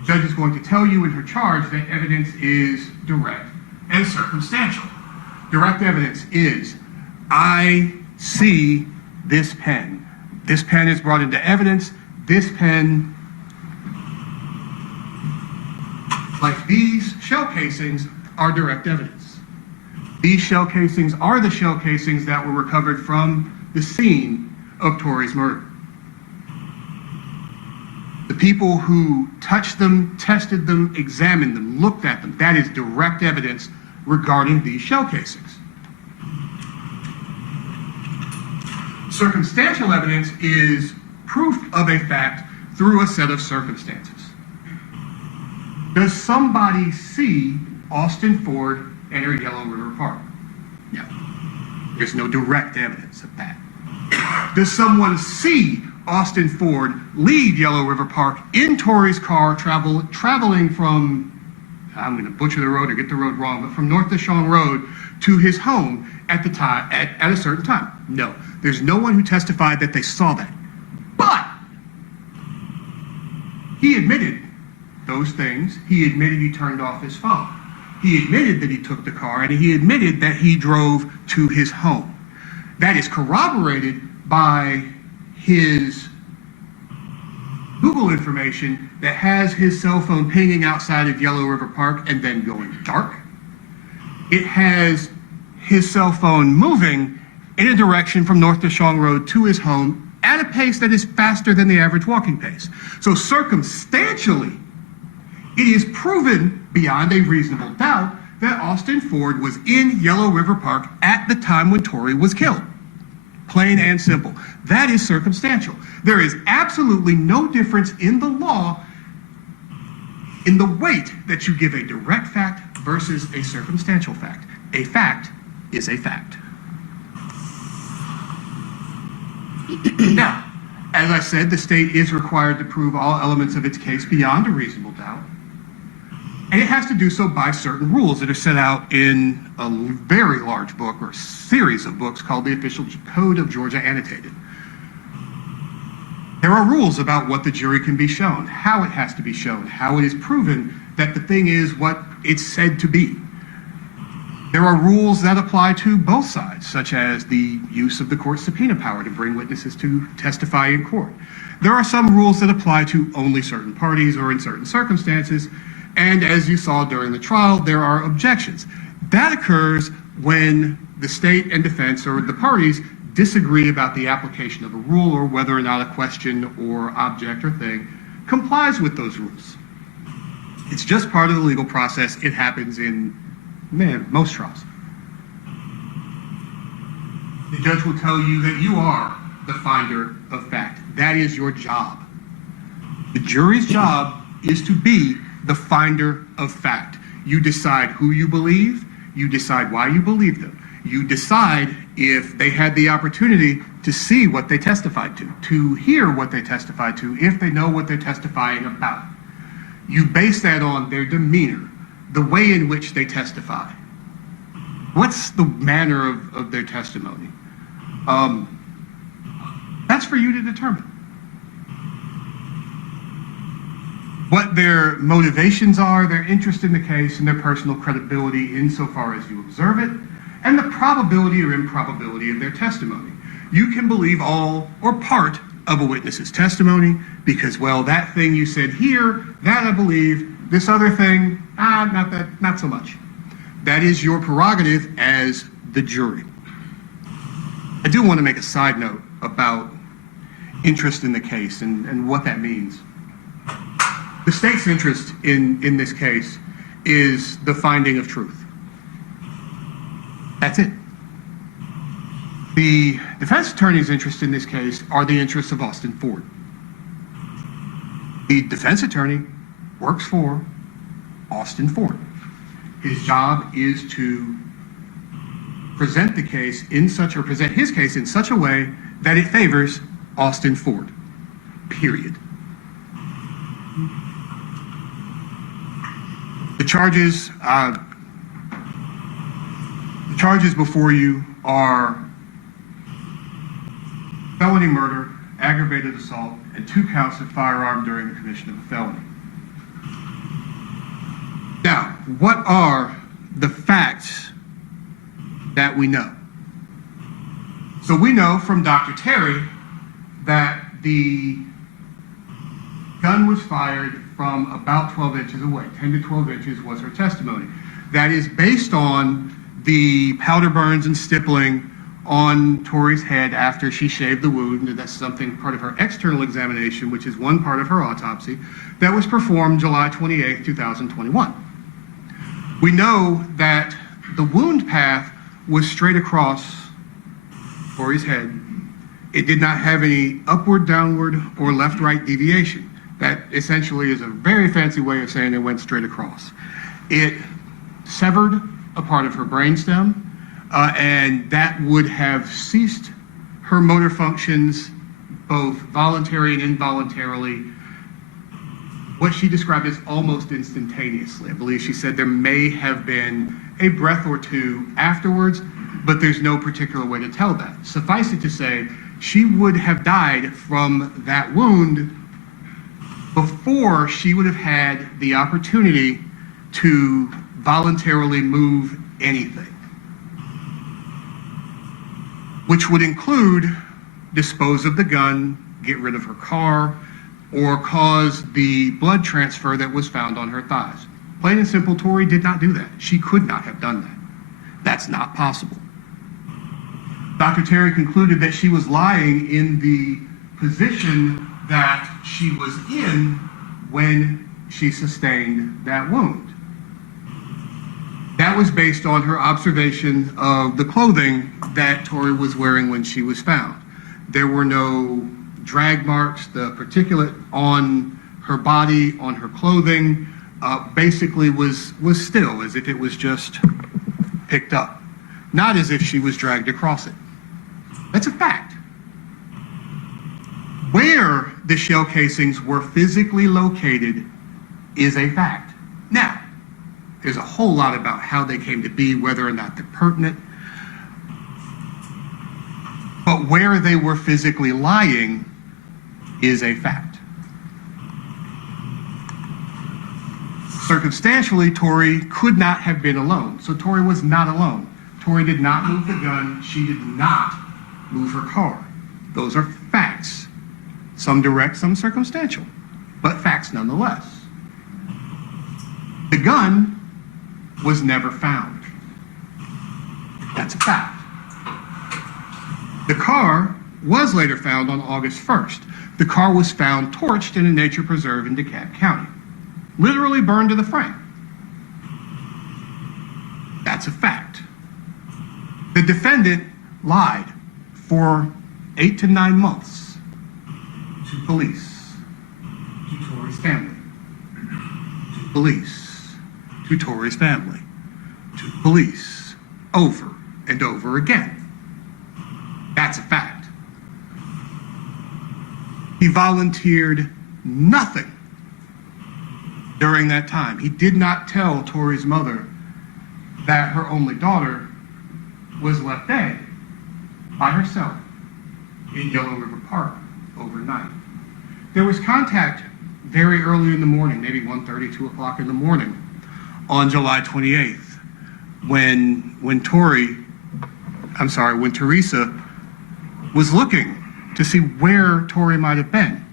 The judge is going to tell you in her charge that evidence is direct and circumstantial. Direct evidence is, I see this pen. This pen is brought into evidence. This pen, like these shell casings, are direct evidence. These shell casings are the shell casings that were recovered from the scene of Tori's murder. The people who touched them, tested them, examined them, looked at them, that is direct evidence regarding these shell casings. Circumstantial evidence is proof of a fact through a set of circumstances. Does somebody see Austin Ford enter Yellow River Park? No. There's no direct evidence of that. Does someone see Austin Ford leave Yellow River Park in Tori's car, traveling from, I'm going to butcher the road or get the road wrong, but from North Deshaun Road to his home at the time, at a certain time? No. There's no one who testified that they saw that. But he admitted those things. He admitted he turned off his phone. He admitted that he took the car, and he admitted that he drove to his home. That is corroborated by his Google information that has his cell phone pinging outside of Yellow River Park and then going dark. It has his cell phone moving in a direction from North DeShong Road to his home at a pace that is faster than the average walking pace. So circumstantially, it is proven beyond a reasonable doubt that Austin Ford was in Yellow River Park at the time when Tori was killed. Plain and simple. That is circumstantial. There is absolutely no difference in the law in the weight that you give a direct fact versus a circumstantial fact. A fact is a fact. Now, as I said, the state is required to prove all elements of its case beyond a reasonable doubt. And it has to do so by certain rules that are set out in a very large book or series of books called the Official Code of Georgia Annotated. There are rules about what the jury can be shown, how it has to be shown, how it is proven that the thing is what it's said to be. There are rules that apply to both sides, such as the use of the court's subpoena power to bring witnesses to testify in court. There are some rules that apply to only certain parties or in certain circumstances. And as you saw during the trial, there are objections. That occurs when the state and defense or the parties disagree about the application of a rule or whether or not a question or object or thing complies with those rules. It's just part of the legal process. It happens in, most trials. The judge will tell you that you are the finder of fact. That is your job. The jury's job is to be the finder of fact. You decide who you believe, you decide why you believe them, you decide if they had the opportunity to see what they testified to hear what they testified to, if they know what they're testifying about. You base that on their demeanor, the way in which they testify. What's the manner of their testimony? That's for you to determine. What their motivations are, their interest in the case, and their personal credibility insofar as you observe it, and the probability or improbability of their testimony. You can believe all or part of a witness's testimony because, well, that thing you said here, that I believe, this other thing, not so much. That is your prerogative as the jury. I do want to make a side note about interest in the case and what that means. The state's interest in this case is the finding of truth. That's it. The defense attorney's interest in this case are the interests of Austin Ford. The defense attorney works for Austin Ford. His job is to present the case present his case in such a way that it favors Austin Ford. Period. The charges before you are felony murder, aggravated assault, and 2 counts of firearm during the commission of a felony. Now, what are the facts that we know? So we know from Dr. Terry that the gun was fired from about 12 inches away. 10 to 12 inches was her testimony. That is based on the powder burns and stippling on Tori's head after she shaved the wound. And that's something part of her external examination, which is one part of her autopsy, that was performed July 28, 2021. We know that the wound path was straight across Tori's head. It did not have any upward, downward, or left-right deviation. That essentially is a very fancy way of saying it went straight across. It severed a part of her brainstem, and that would have ceased her motor functions, both voluntary and involuntarily, what she described as almost instantaneously. I believe she said there may have been a breath or two afterwards, but there's no particular way to tell that. Suffice it to say, she would have died from that wound before she would have had the opportunity to voluntarily move anything, which would include dispose of the gun, get rid of her car, or cause the blood transfer that was found on her thighs. Plain and simple, Tori did not do that. She could not have done that. That's not possible. Dr. Terry concluded that she was lying in the position that she was in when she sustained that wound. That was based on her observation of the clothing that Tori was wearing when she was found. There were no drag marks. The particulate on her body, on her clothing, basically was still, as if it was just picked up, not as if she was dragged across it. That's a fact. Where the shell casings were physically located is a fact. Now, there's a whole lot about how they came to be, whether or not they're pertinent. But where they were physically lying is a fact. Circumstantially, Tori could not have been alone. So Tori was not alone. Tori did not move the gun. She did not move her car. Those are facts. Some direct, some circumstantial, but facts nonetheless. The gun was never found. That's a fact. The car was later found on August 1st. The car was found torched in a nature preserve in DeKalb County, literally burned to the frame. That's a fact. The defendant lied for 8 to 9 months to police, to Tori's family, to police, to Tori's family, to police, over and over again. That's a fact. He volunteered nothing during that time. He did not tell Tori's mother that her only daughter was left dead by herself in Yellow River Park overnight. There was contact very early in the morning, maybe 1:30, 2 o'clock in the morning on July 28th, when Teresa was looking to see where Tori might have been.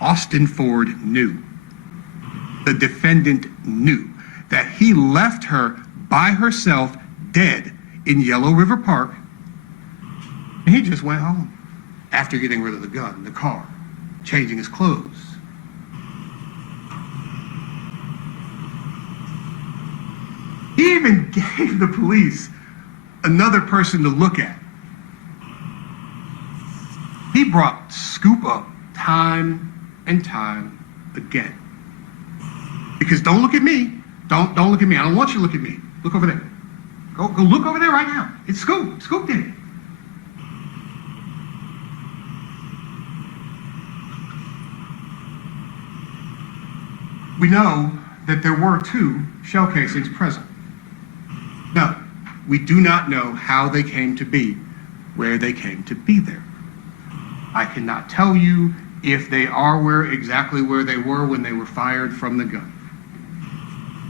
Austin Ford knew. The defendant knew that he left her by herself, dead, in Yellow River Park, and he just went home after getting rid of the gun, the car, changing his clothes. He even gave the police another person to look at. He brought Scoop up time and time again. Because don't look at me. Don't look at me. I don't want you to look at me. Look over there. Go look over there right now. It's Scoop. Scoop did it. We know that there were 2 shell casings present. No, we do not know how they came to be, where they came to be there. I cannot tell you if they are exactly where they were when they were fired from the gun.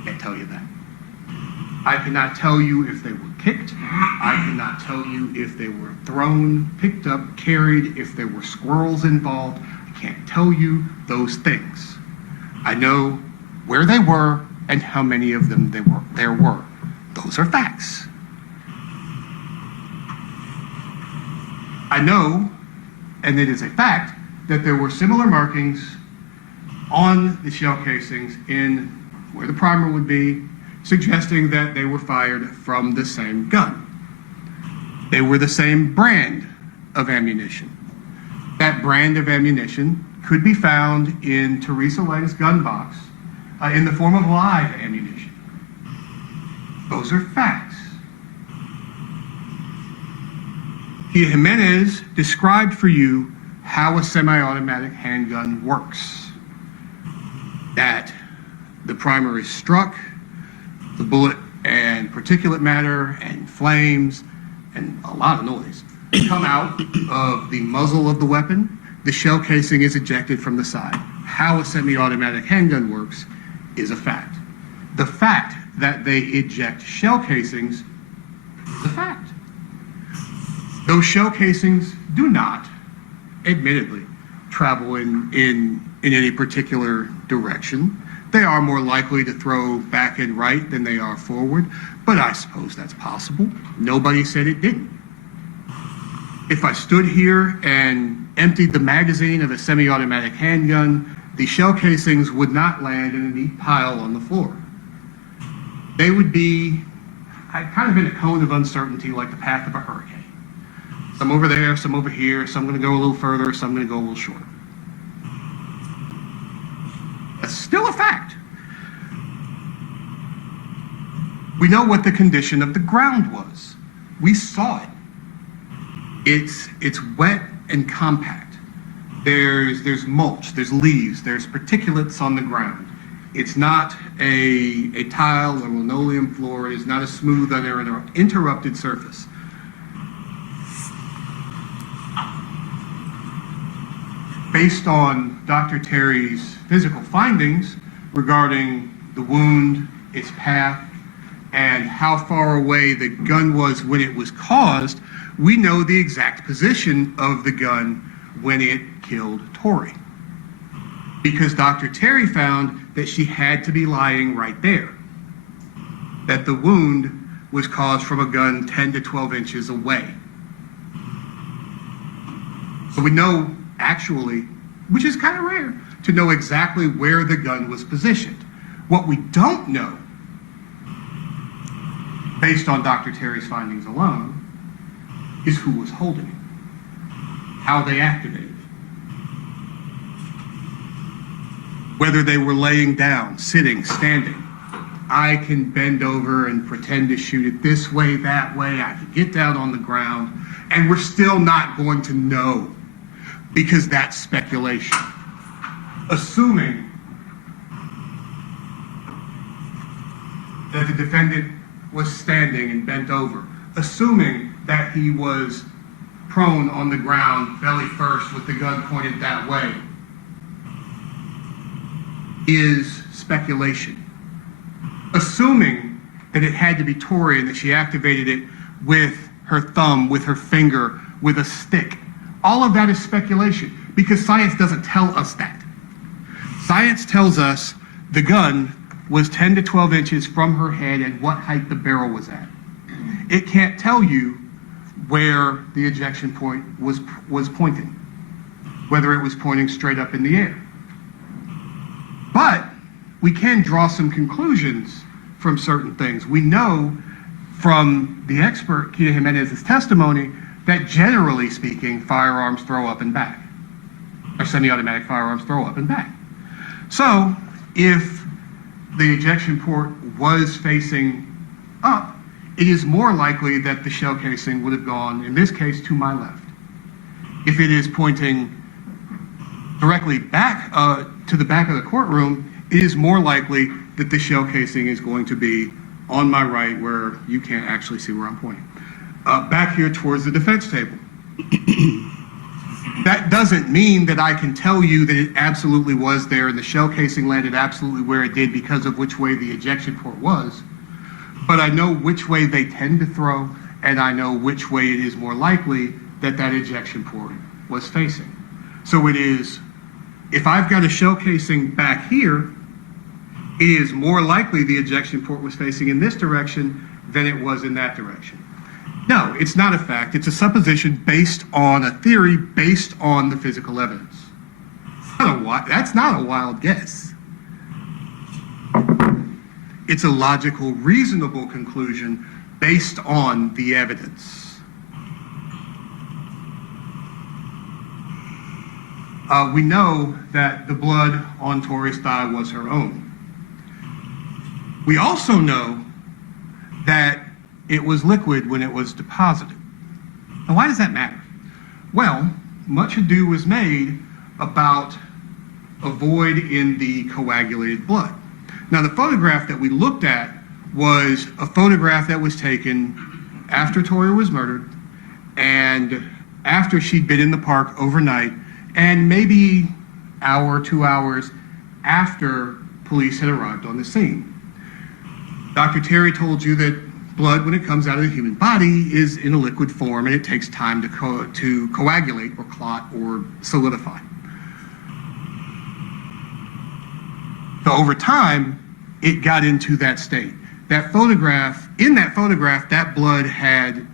Can't tell you that. I cannot tell you if they were kicked. I cannot tell you if they were thrown, picked up, carried, if there were squirrels involved. I can't tell you those things. I know where they were and how many of them there were. Those are facts. I know, and it is a fact, that there were similar markings on the shell casings in where the primer would be, suggesting that they were fired from the same gun. They were the same brand of ammunition. That brand of ammunition could be found in Teresa Lang's gun box in the form of live ammunition. Those are facts. Tia Jimenez described for you how a semi-automatic handgun works. That the primer is struck, the bullet and particulate matter and flames and a lot of noise come out of the muzzle of the weapon. The shell casing is ejected from the side. How a semi-automatic handgun works is a fact. The fact that they eject shell casings is a fact. Those shell casings do not, admittedly, travel in any particular direction. They are more likely to throw back and right than they are forward, but I suppose that's possible. Nobody said it didn't. If I stood here and emptied the magazine of a semi-automatic handgun, the shell casings would not land in a neat pile on the floor. They would be kind of in a cone of uncertainty, like the path of a hurricane. Some over there, some over here, some going to go a little further, some going to go a little shorter. That's still a fact. We know what the condition of the ground was. We saw it. It's wet and compact. There's mulch, there's leaves, there's particulates on the ground. It's not a tile or linoleum floor. It is not a smooth, uninterrupted surface. Based on Dr. Terry's physical findings regarding the wound, its path, and how far away the gun was when it was caused, we know the exact position of the gun when it killed Tori. Because Dr. Terry found that she had to be lying right there. That the wound was caused from a gun 10 to 12 inches away. So we know actually, which is kind of rare, to know exactly where the gun was positioned. What we don't know, based on Dr. Terry's findings alone, is who was holding it, how they activated it. Whether they were laying down, sitting, standing. I can bend over and pretend to shoot it this way, that way. I can get down on the ground, and we're still not going to know because that's speculation. Assuming that the defendant was standing and bent over, assuming that he was prone on the ground, belly first, with the gun pointed that way, is speculation. Assuming that it had to be Tori and that she activated it with her thumb, with her finger, with a stick, all of that is speculation because science doesn't tell us that. Science tells us the gun was 10 to 12 inches from her head and what height the barrel was at. It can't tell you where the ejection point was pointing, whether it was pointing straight up in the air. But we can draw some conclusions from certain things. We know from the expert, Kia Jimenez's testimony, that generally speaking, firearms throw up and back, or semi-automatic firearms throw up and back. So if the ejection port was facing up, it is more likely that the shell casing would have gone, in this case, to my left. If it is pointing directly back to the back of the courtroom, it is more likely that the shell casing is going to be on my right where you can't actually see where I'm pointing. Back here towards the defense table. That doesn't mean that I can tell you that it absolutely was there and the shell casing landed absolutely where it did because of which way the ejection port was. But I know which way they tend to throw, and I know which way it is more likely that that ejection port was facing. So it is, if I've got a shell casing back here, it is more likely the ejection port was facing in this direction than it was in that direction. No, it's not a fact. It's a supposition based on a theory, based on the physical evidence. That's not a wild guess. It's a logical, reasonable conclusion based on the evidence. We know that the blood on Tori's thigh was her own. We also know that it was liquid when it was deposited. Now, why does that matter? Well, much ado was made about a void in the coagulated blood. Now, the photograph that we looked at was a photograph that was taken after Tori was murdered and after she'd been in the park overnight and maybe hour, 2 hours after police had arrived on the scene. Dr. Terry told you that blood, when it comes out of the human body, is in a liquid form and it takes time to coagulate or clot or solidify. So over time, it got into that state. In that photograph, that blood had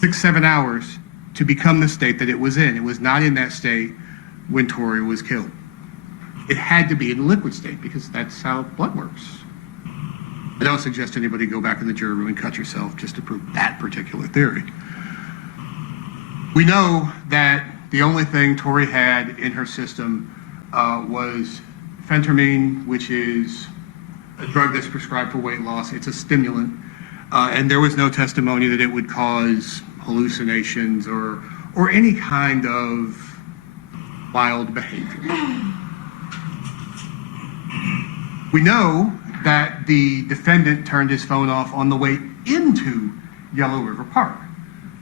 6-7 hours to become the state that it was in. It was not in that state when Tori was killed. It had to be in a liquid state because that's how blood works. I don't suggest anybody go back in the jury room and cut yourself just to prove that particular theory. We know that the only thing Tori had in her system was phentermine, which is a drug that's prescribed for weight loss. It's a stimulant, and there was no testimony that it would cause hallucinations or any kind of wild behavior. We know that the defendant turned his phone off on the way into Yellow River Park.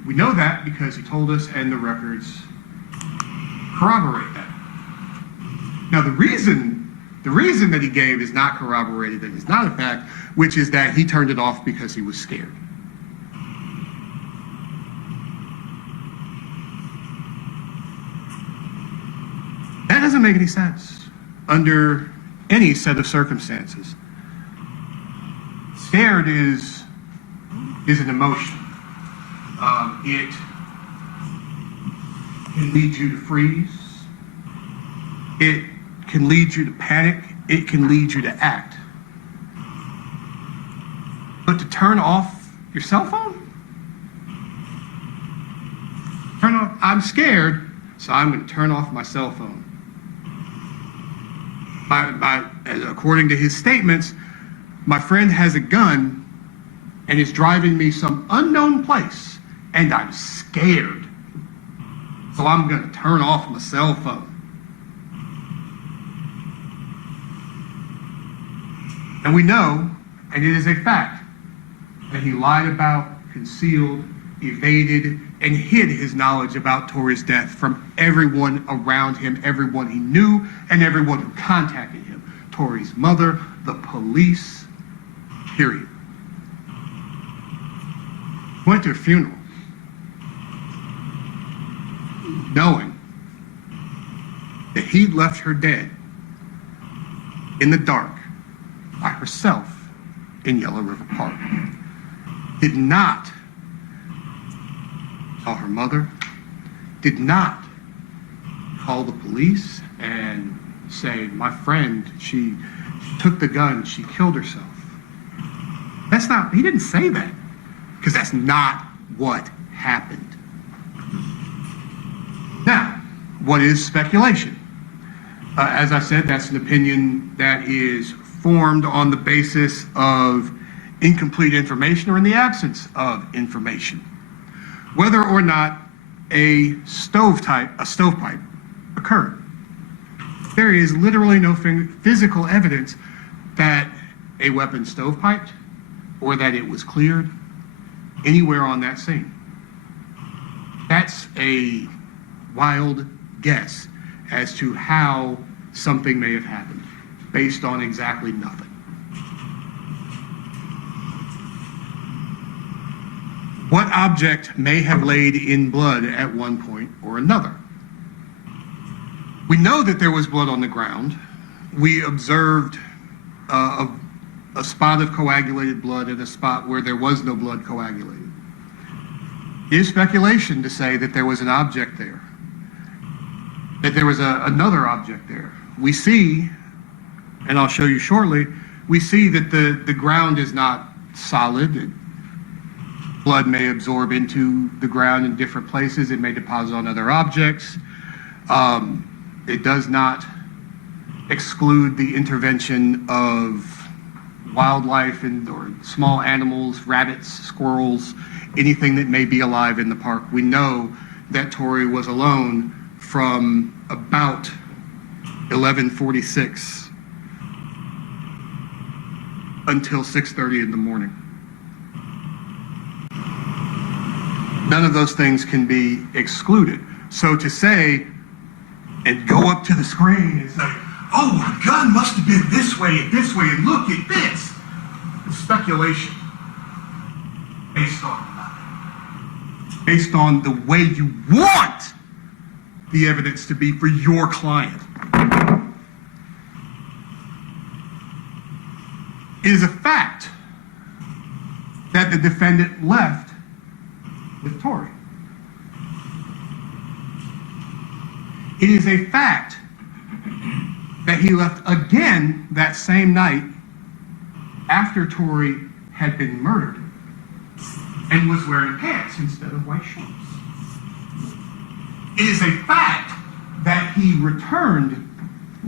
We know that because he told us, and the records corroborate that. Now, the reason that he gave is not corroborated, and is not a fact, which is that he turned it off because he was scared. That doesn't make any sense under any set of circumstances. Scared is an emotion. It can lead you to freeze. It can lead you to panic. It can lead you to act. But to turn off your cell phone? Turn off, I'm scared, so I'm going to turn off my cell phone. According to his statements, my friend has a gun and is driving me some unknown place, and I'm scared. So I'm going to turn off my cell phone. And we know, and it is a fact, that he lied about, concealed, evaded, and hid his knowledge about Tori's death from everyone around him, everyone he knew, and everyone who contacted him. Tori's mother, the police, period. Went to a funeral knowing that he'd left her dead in the dark by herself in Yellow River Park. Did not tell her mother, did not call the police and say, my friend, she took the gun, she killed herself. That's not, he didn't say that, because that's not what happened. Now, what is speculation? As I said, that's an opinion that is formed on the basis of incomplete information or in the absence of information. Whether or not a stovepipe occurred. There is literally no physical evidence that a weapon stovepiped or that it was cleared anywhere on that scene. That's a wild guess as to how something may have happened based on exactly nothing. What object may have laid in blood at one point or another? We know that there was blood on the ground. We observed a spot of coagulated blood at a spot where there was no blood coagulated. It is speculation to say that there was an object there, that there was another object there. We see, and I'll show you shortly, we see that the ground is not solid. Blood may absorb into the ground in different places. It may deposit on other objects. It does not exclude the intervention of wildlife or small animals, rabbits, squirrels, anything that may be alive in the park. We know that Tori was alone from about 11:46 until 6:30 in the morning. None of those things can be excluded. So to say and go up to the screen and say, oh, the gun must have been this way, and look at this. It's speculation based on the way you want the evidence to be for your client. It is a fact that the defendant left with Tori. It is a fact that he left again that same night after Tori had been murdered and was wearing pants instead of white shorts. It is a fact that he returned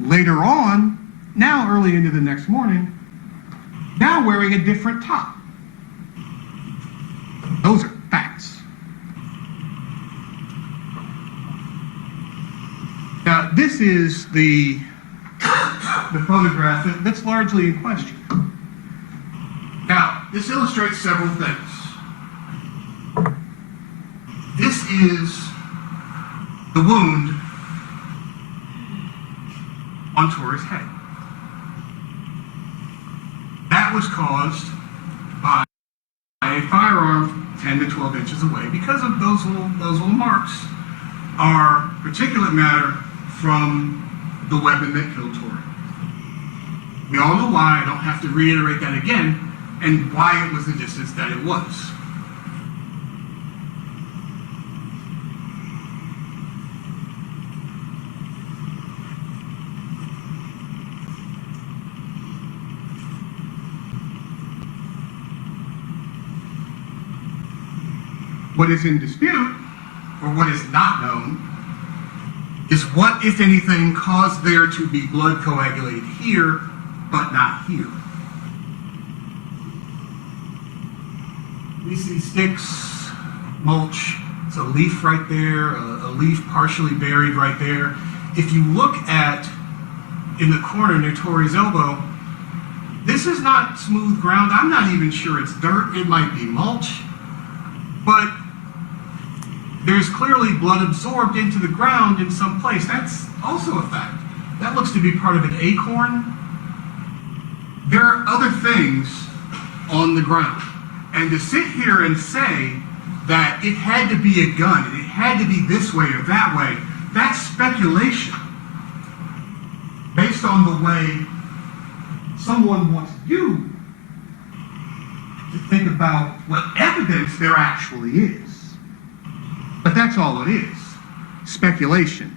later on, now early into the next morning, now wearing a different top. Those are facts. Now, this is the photograph that's largely in question. Now, this illustrates several things. This is the wound on Tori's head. That was caused by a firearm 10 to 12 inches away because of those little marks are particulate matter from the weapon that killed Tori. We all know why. I don't have to reiterate that again, and why it was the distance that it was. What is in dispute, or what is not known, is what, if anything, caused there to be blood coagulated here, but not here. We see sticks, mulch, it's a leaf right there, a leaf partially buried right there. If you look at, in the corner near Tori's elbow, this is not smooth ground. I'm not even sure it's dirt. It might be mulch, but there's clearly blood absorbed into the ground in some place. That's also a fact. That looks to be part of an acorn. There are other things on the ground. And to sit here and say that it had to be a gun, and it had to be this way or that way, that's speculation based on the way someone wants you to think about what evidence there actually is. But that's all it is, speculation.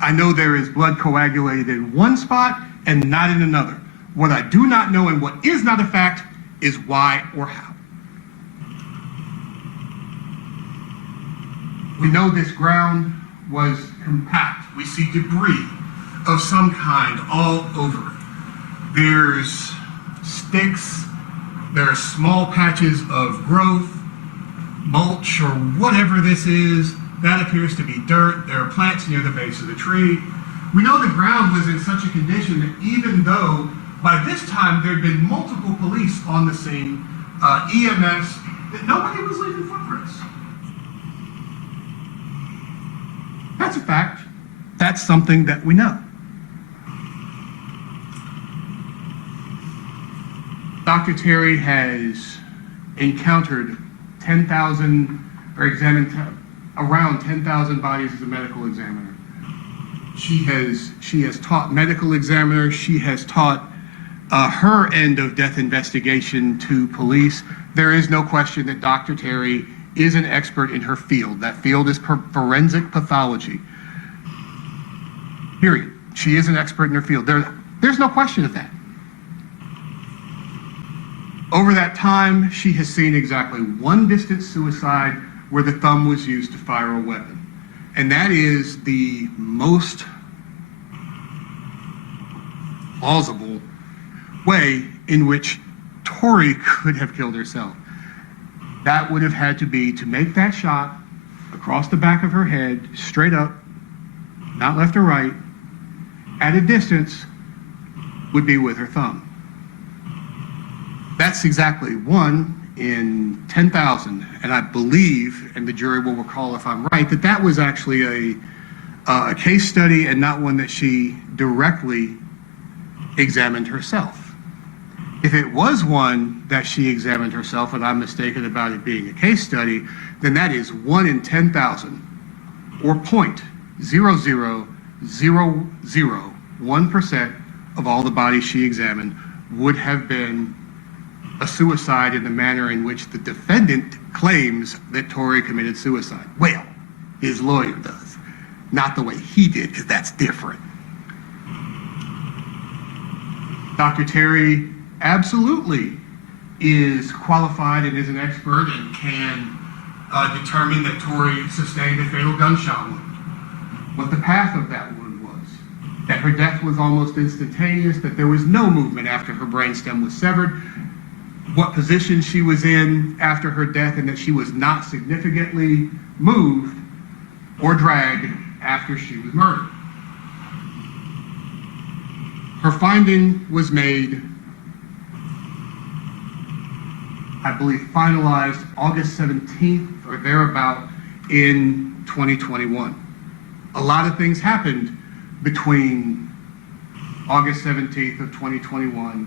I know there is blood coagulated in one spot and not in another. What I do not know and what is not a fact is why or how. We know this ground was compact. We see debris of some kind all over it. There's sticks, there are small patches of growth, mulch or whatever this is. That appears to be dirt. There are plants near the base of the tree. We know the ground was in such a condition that even though by this time there had been multiple police on the scene, EMS, that nobody was leaving footprints. That's a fact. That's something that we know. Dr. Terry has encountered 10,000 or examined around 10,000 bodies as a medical examiner. She has taught medical examiners. She has taught her end of death investigation to police. There is no question that Dr. Terry is an expert in her field. That field is forensic pathology. Period. She is an expert in her field. There's no question of that. Over that time, she has seen exactly one distance suicide where the thumb was used to fire a weapon. And that is the most plausible way in which Tori could have killed herself. That would have had to be to make that shot across the back of her head, straight up, not left or right, at a distance, would be with her thumb. That's exactly 1 in 10,000, and I believe, and the jury will recall if I'm right, that that was actually a case study and not one that she directly examined herself. If it was one that she examined herself, and I'm mistaken about it being a case study, then that is 1 in 10,000, or 0.00001% of all the bodies she examined would have been a suicide in the manner in which the defendant claims that Tori committed suicide. Well, his lawyer does. Not the way he did, because that's different. Dr. Terry absolutely is qualified and is an expert and can determine that Tori sustained a fatal gunshot wound. What the path of that wound was, that her death was almost instantaneous, that there was no movement after her brainstem was severed, what position she was in after her death, and that she was not significantly moved or dragged after she was murdered. Her finding was made, I believe, finalized August 17th or thereabout in 2021. A lot of things happened between August 17th of 2021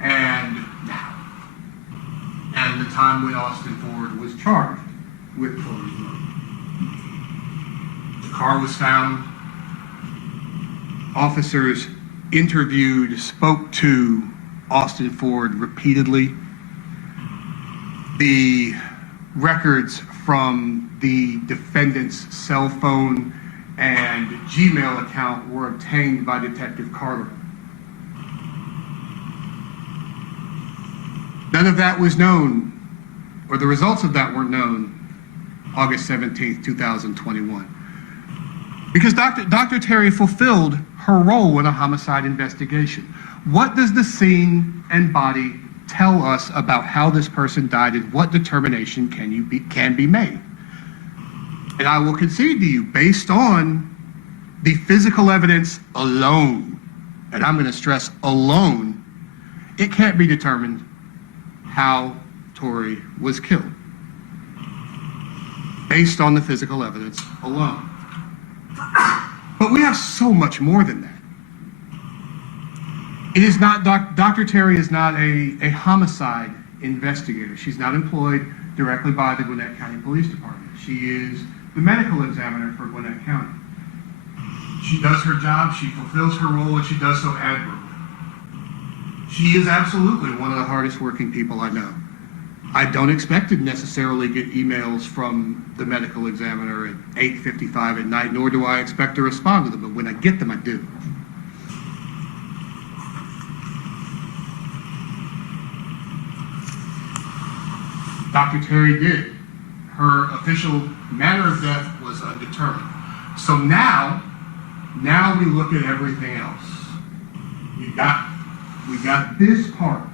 and now, and the time when Austin Ford was charged with Tori's murder. The car was found. Officers interviewed, spoke to Austin Ford repeatedly. The records from the defendant's cell phone and Gmail account were obtained by Detective Carter. None of that was known, or the results of that weren't known, August 17th, 2021. Because Dr. Terry fulfilled her role in a homicide investigation. What does the scene and body tell us about how this person died, and what determination can be made? And I will concede to you, based on the physical evidence alone, and I'm going to stress alone, it can't be determined how Tori was killed, based on the physical evidence alone. But we have so much more than that. It is not, Dr. Terry is not a homicide investigator. She's not employed directly by the Gwinnett County Police Department. She is the medical examiner for Gwinnett County. She does her job, she fulfills her role, and she does so admirably. She is absolutely one of the hardest working people I know. I don't expect to necessarily get emails from the medical examiner at 8:55 at night, nor do I expect to respond to them, but when I get them, I do. Dr. Terry did. Her official manner of death was undetermined. So now we look at everything else. We got this part.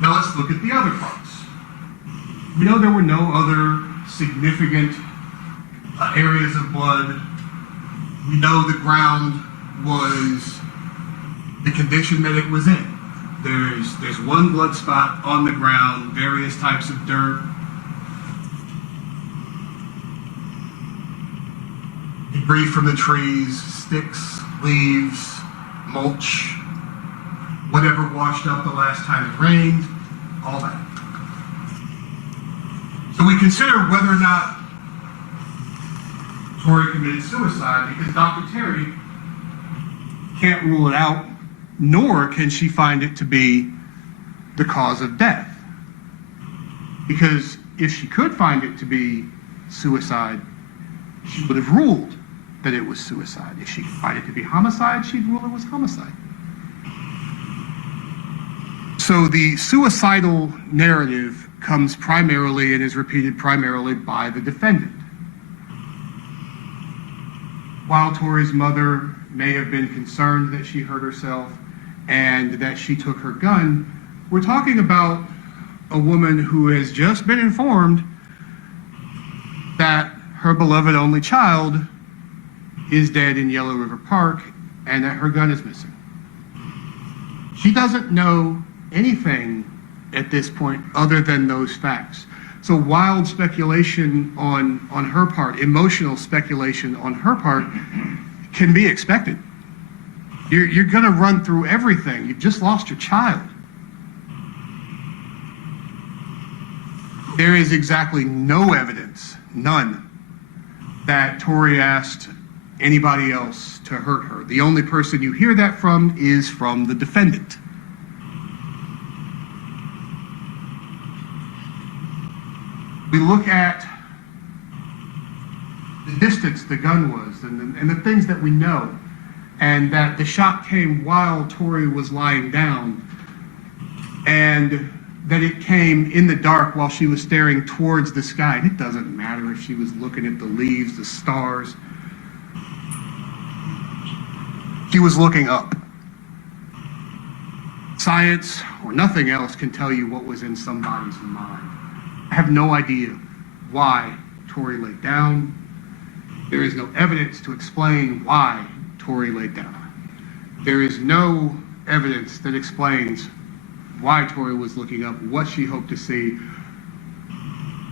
Now let's look at the other parts. We know there were no other significant areas of blood. We know the ground was the condition that it was in. There's one blood spot on the ground, various types of dirt. Debris from the trees, sticks, leaves, mulch, whatever washed up the last time it rained, all that. So we consider whether or not Tori committed suicide, because Dr. Terry can't rule it out, nor can she find it to be the cause of death. Because if she could find it to be suicide, she would have ruled that it was suicide. If she could find it to be homicide, she'd rule it was homicide. So the suicidal narrative comes primarily and is repeated primarily by the defendant. While Tori's mother may have been concerned that she hurt herself and that she took her gun, we're talking about a woman who has just been informed that her beloved only child is dead in Yellow River Park and that her gun is missing. She doesn't know anything at this point other than those facts. So wild speculation on her part, emotional speculation on her part, can be expected. You're going to run through everything. You've just lost your child. There is exactly no evidence, none, that Tori asked anybody else to hurt her. The only person you hear that from is from the defendant. We look at the distance the gun was and the things that we know, and that the shot came while Tori was lying down, and that it came in the dark while she was staring towards the sky. And it doesn't matter if she was looking at the leaves, the stars. She was looking up. Science or nothing else can tell you what was in somebody's mind. I have no idea why Tori laid down. There is no evidence to explain why Tori laid down. There is no evidence that explains why Tori was looking up, what she hoped to see.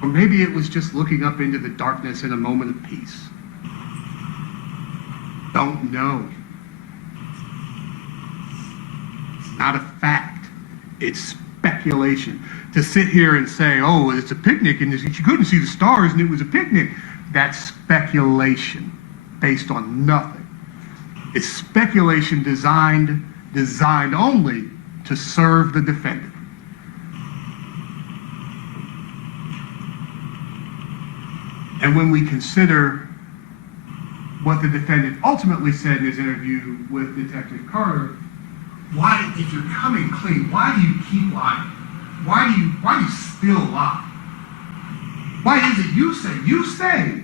Or maybe it was just looking up into the darkness in a moment of peace. Don't know. It's not a fact. It's speculation. To sit here and say, oh, it's a picnic and she couldn't see the stars and it was a picnic, that's speculation based on nothing. It's speculation designed only to serve the defendant. And when we consider what the defendant ultimately said in his interview with Detective Carter, why, if you're coming clean, why do you keep lying? Why do you still lie? Why is it you say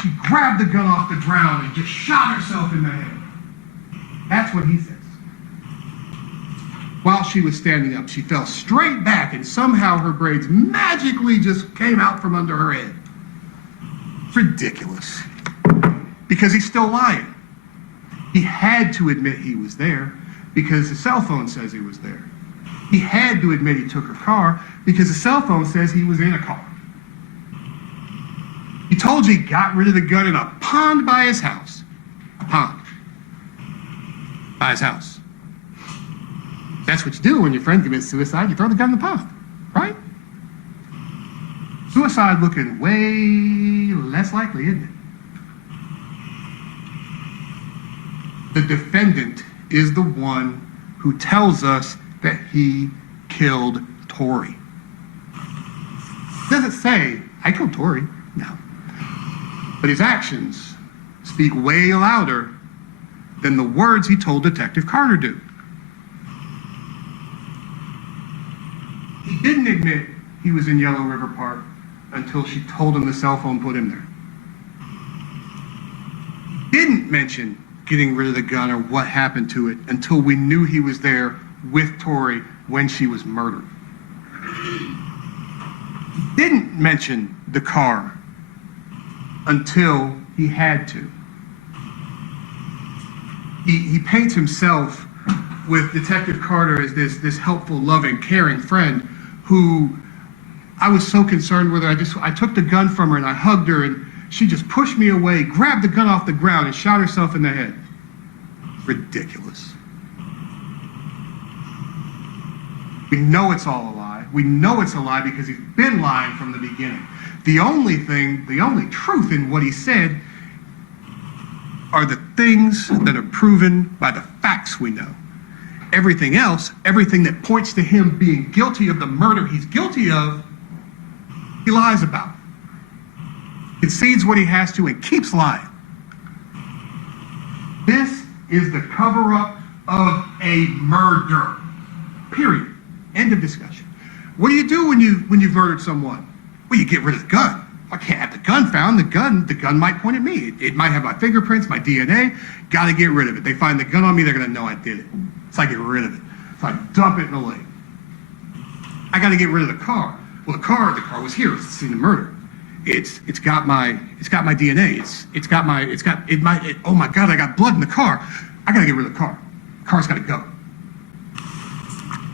she grabbed the gun off the ground and just shot herself in the head? That's what he says. While she was standing up, she fell straight back and somehow her braids magically just came out from under her head. It's ridiculous. Because he's still lying. He had to admit he was there because the cell phone says he was there. He had to admit he took her car because the cell phone says he was in a car. He told you he got rid of the gun in a pond by his house. A pond. By his house. That's what you do when your friend commits suicide. You throw the gun in the pond, right? Suicide looking way less likely, isn't it? The defendant is the one who tells us that he killed Tori. Doesn't say, I killed Tori. No. But his actions speak way louder than the words he told Detective Carter do. He didn't admit he was in Yellow River Park until she told him the cell phone put him there. He didn't mention getting rid of the gun or what happened to it until we knew he was there with Tori when she was murdered. He didn't mention the car until he had to. He paints himself with Detective Carter as this helpful, loving, caring friend who I was so concerned with her. I took the gun from her and I hugged her and she just pushed me away, grabbed the gun off the ground and shot herself in the head. Ridiculous. We know it's all a lie. We know it's a lie because he's been lying from the beginning. The only truth in what he said are the things that are proven by the facts we know. Everything else, everything that points to him being guilty of the murder he's guilty of, he lies about. Concedes what he has to and keeps lying. This is the cover-up of a murder. Period. End of discussion. What do you do when you've murdered someone? Well, you get rid of the gun. I can't have the gun found. The gun might point at me. It might have my fingerprints, my DNA. Got to get rid of it. They find the gun on me, they're going to know I did it. So I get rid of it. So I dump it in the lake. I got to get rid of the car. Well, the car was here. It's the scene of murder. It's got my DNA. Oh my God, I got blood in the car. I got to get rid of the car. The car's got to go.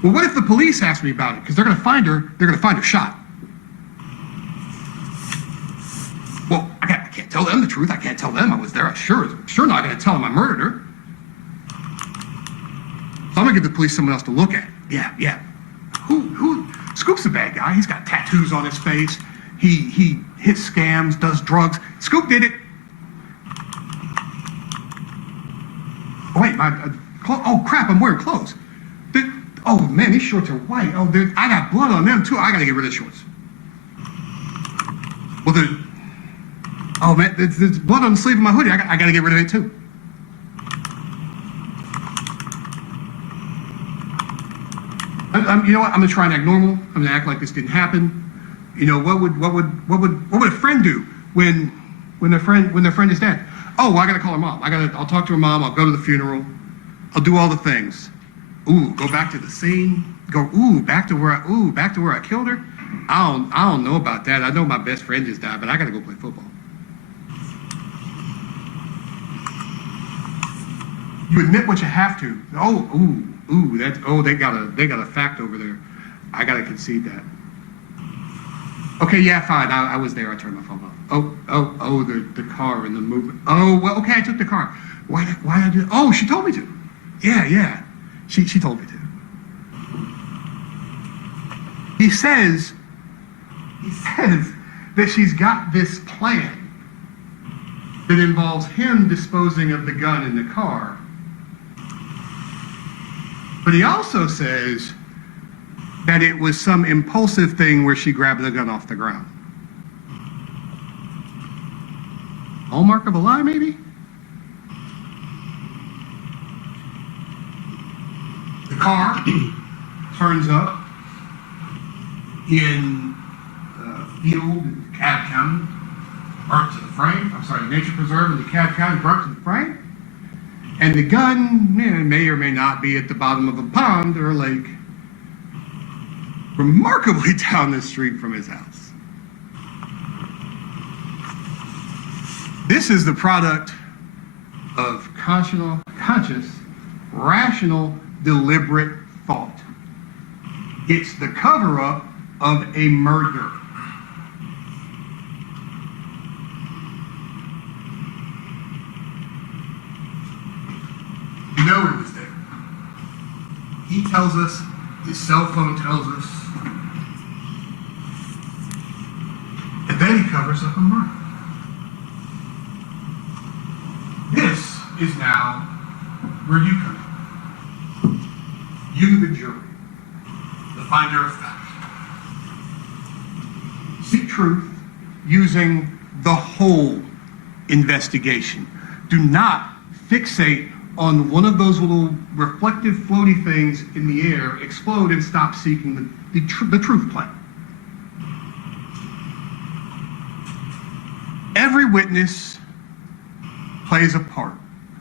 Well, what if the police ask me about it? Because they're going to find her. They're going to find her shot. Well, I can't tell them the truth. I can't tell them I was there. I'm sure not going to tell them I murdered her. So I'm gonna give the police someone else to look at. Yeah. Who? Scoop's a bad guy. He's got tattoos on his face. He hits scams, does drugs. Scoop did it. Oh, wait, oh crap! I'm wearing clothes. Oh man, these shorts are white. Oh, I got blood on them too. I gotta get rid of the shorts. Well, oh man, there's blood on the sleeve of my hoodie. I gotta get rid of it too. You know what? I'm gonna try and act normal. I'm gonna act like this didn't happen. You know, what would a friend do when their friend is dead? Oh, well, I gotta call her mom. I'll talk to her mom. I'll go to the funeral. I'll do all the things. Ooh, go back to the scene. Back to where I killed her. I don't know about that. I know my best friend just died, but I gotta go play football. You admit what you have to. They got a fact over there. I gotta concede that. Okay, yeah, fine. I was there. I turned my phone off. The car and the movement. Oh, well, okay, I took the car. Why did I do that? Oh, she told me to. Yeah. She told me to. He says that she's got this plan that involves him disposing of the gun in the car. But he also says that it was some impulsive thing where she grabbed the gun off the ground. Hallmark of a lie, maybe? The car turns up in a field in DeKalb County, burnt to the frame. Nature preserve in DeKalb County, burnt to the frame. And the gun may or may not be at the bottom of a pond or a lake, remarkably down the street from his house. This is the product of conscious, rational, deliberate thought. It's the cover-up of a murder. You know he was there. He tells us, his cell phone tells us, and then he covers up a murder. This is now where you come in. You, the jury, the finder of fact. Seek truth using the whole investigation. Do not fixate on one of those little reflective floaty things in the air, explode, and stop seeking the truth plan. Every witness plays a part.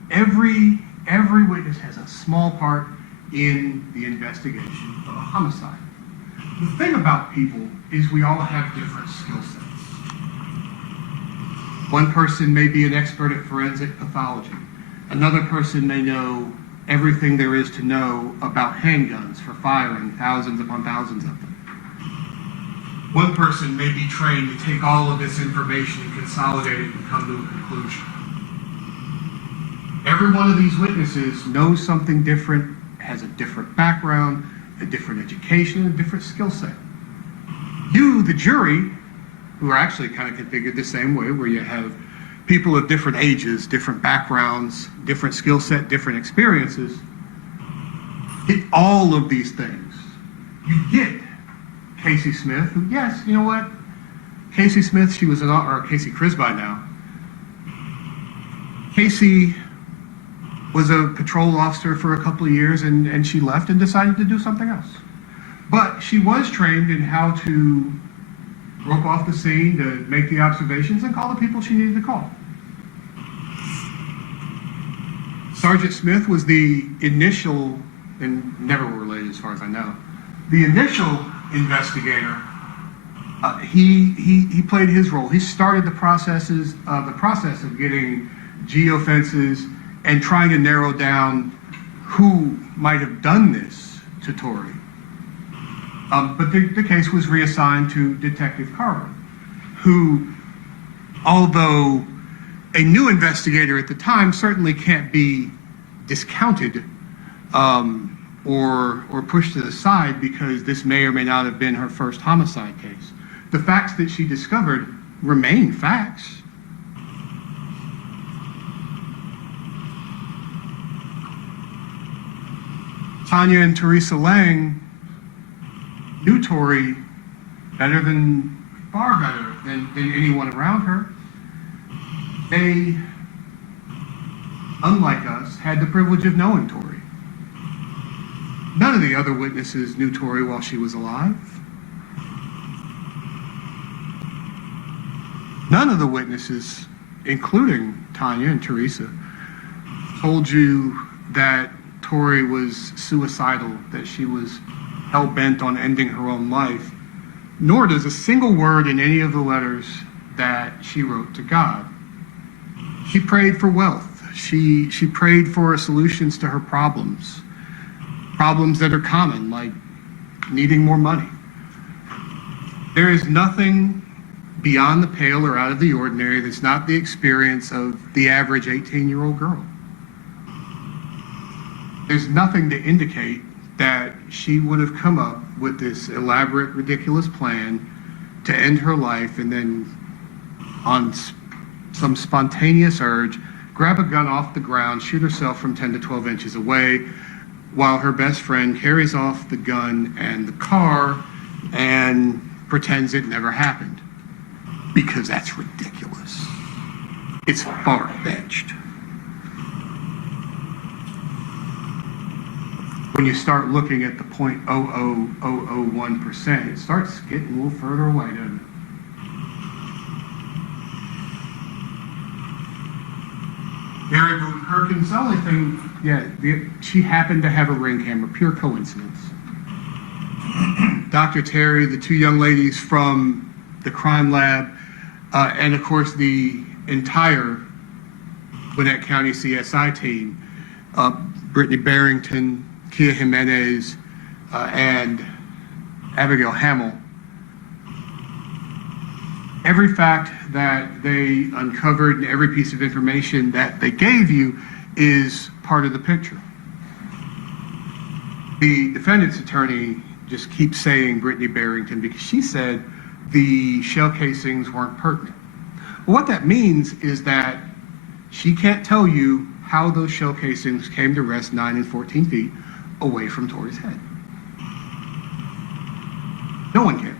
Every witness has a small part in the investigation of a homicide. The thing about people is we all have different skill sets. One person may be an expert at forensic pathology. Another person may know everything there is to know about handguns for firing thousands upon thousands of them. One person may be trained to take all of this information and consolidate it and come to a conclusion. Every one of these witnesses knows something different, has a different background, a different education, and a different skill set. You, the jury, who are actually kind of configured the same way, where you have people of different ages, different backgrounds, different skill set, different experiences, get all of these things. You get Casey Smith, who, yes, you know what? Casey Smith, she was or Casey Crisby now. Casey was a patrol officer for a couple of years, and she left and decided to do something else. But she was trained in how to rope off the scene, to make the observations, and call the people she needed to call. Sergeant Smith was the initial, and never were related as far as I know, the initial investigator. He played his role. He started the process of getting geofences and trying to narrow down who might have done this to Tori. But the case was reassigned to Detective Carver, who, although a new investigator at the time, certainly can't be discounted or pushed to the side because this may or may not have been her first homicide case. The facts that she discovered remain facts. Tanya and Teresa Lang knew Tori far better than anyone around her. They, unlike us, had the privilege of knowing Tori. None of the other witnesses knew Tori while she was alive. None of the witnesses, including Tanya and Teresa, told you that Tori was suicidal, that she was hell-bent on ending her own life, nor does a single word in any of the letters that she wrote to God. She prayed for wealth. She prayed for solutions to her problems that are common, like needing more money. There is nothing beyond the pale or out of the ordinary that's not the experience of the average 18-year-old girl. There's nothing to indicate that she would have come up with this elaborate, ridiculous plan to end her life and then, on some spontaneous urge, grab a gun off the ground, shoot herself from 10 to 12 inches away, while her best friend carries off the gun and the car and pretends it never happened. Because that's ridiculous. It's far-fetched. When you start looking at the 0.00001%, it starts getting a little further away, doesn't it? Mary Boone Perkins, the only thing, she happened to have a ring camera, pure coincidence. Dr. Terry, the two young ladies from the crime lab, and of course the entire Gwinnett County CSI team, Brittany Barrington, Kia Jimenez, and Abigail Hamill. Every fact that they uncovered and every piece of information that they gave you is part of the picture. The defendant's attorney just keeps saying Brittany Barrington because she said the shell casings weren't pertinent. Well, what that means is that she can't tell you how those shell casings came to rest 9 and 14 feet away from Tori's head. No one can.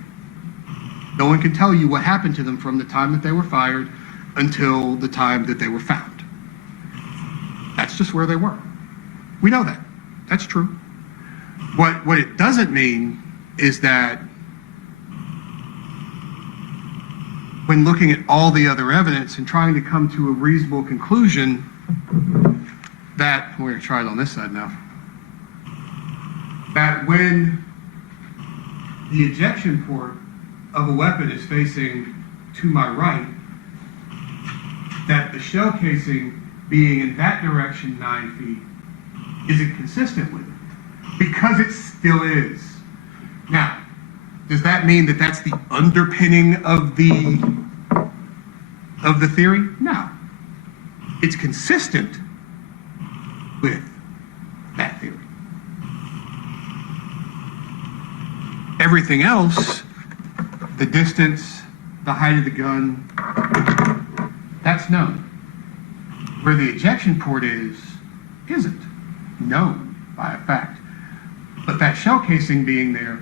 No one can tell you what happened to them from the time that they were fired until the time that they were found. That's just where they were. We know that. That's true. What it doesn't mean is that when looking at all the other evidence and trying to come to a reasonable conclusion that, we're going to try it on this side now, that when the ejection port of a weapon is facing to my right, that the shell casing being in that direction 9 feet isn't consistent with it, because it still is. Now, does that mean that that's the underpinning of the theory? No. It's consistent with that theory. Everything else, the distance, the height of the gun, that's known. Where the ejection port isn't known by a fact. But that shell casing being there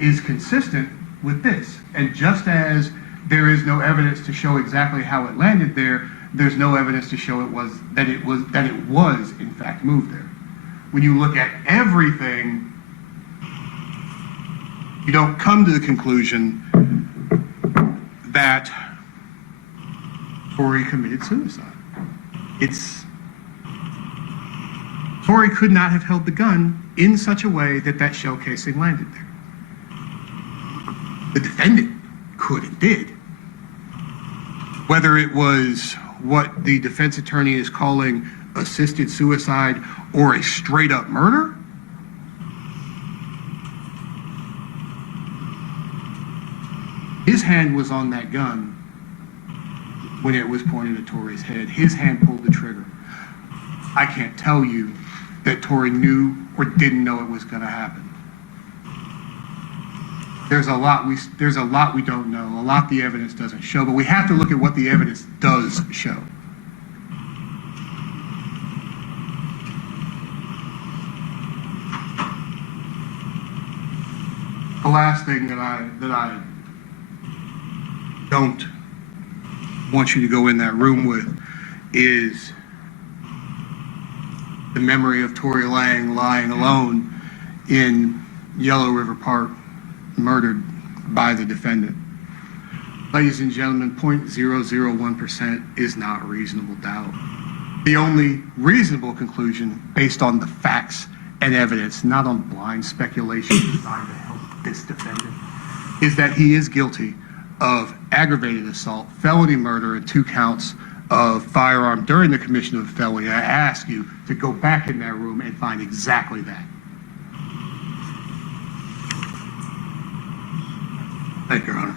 is consistent with this. And just as there is no evidence to show exactly how it landed there, there's no evidence to show it was in fact moved there. When you look at everything, you don't come to the conclusion that Tori committed suicide. Tori could not have held the gun in such a way that that shell casing landed there. The defendant could and did. Whether it was what the defense attorney is calling assisted suicide or a straight up murder, his hand was on that gun when it was pointed at Tori's head. His hand pulled the trigger. I can't tell you that Tori knew or didn't know it was going to happen. There's a lot we don't know, a lot the evidence doesn't show, but we have to look at what the evidence does show. The last thing that I don't want you to go in that room with is the memory of Tori Lang lying alone in Yellow River Park, murdered by the defendant. Ladies and gentlemen, 0.001% is not reasonable doubt. The only reasonable conclusion, based on the facts and evidence, not on blind speculation designed to help this defendant, is that he is guilty of aggravated assault, felony murder, and 2 counts of firearm during the commission of a felony. I ask you to go back in that room and find exactly that. Thank you, Your Honor.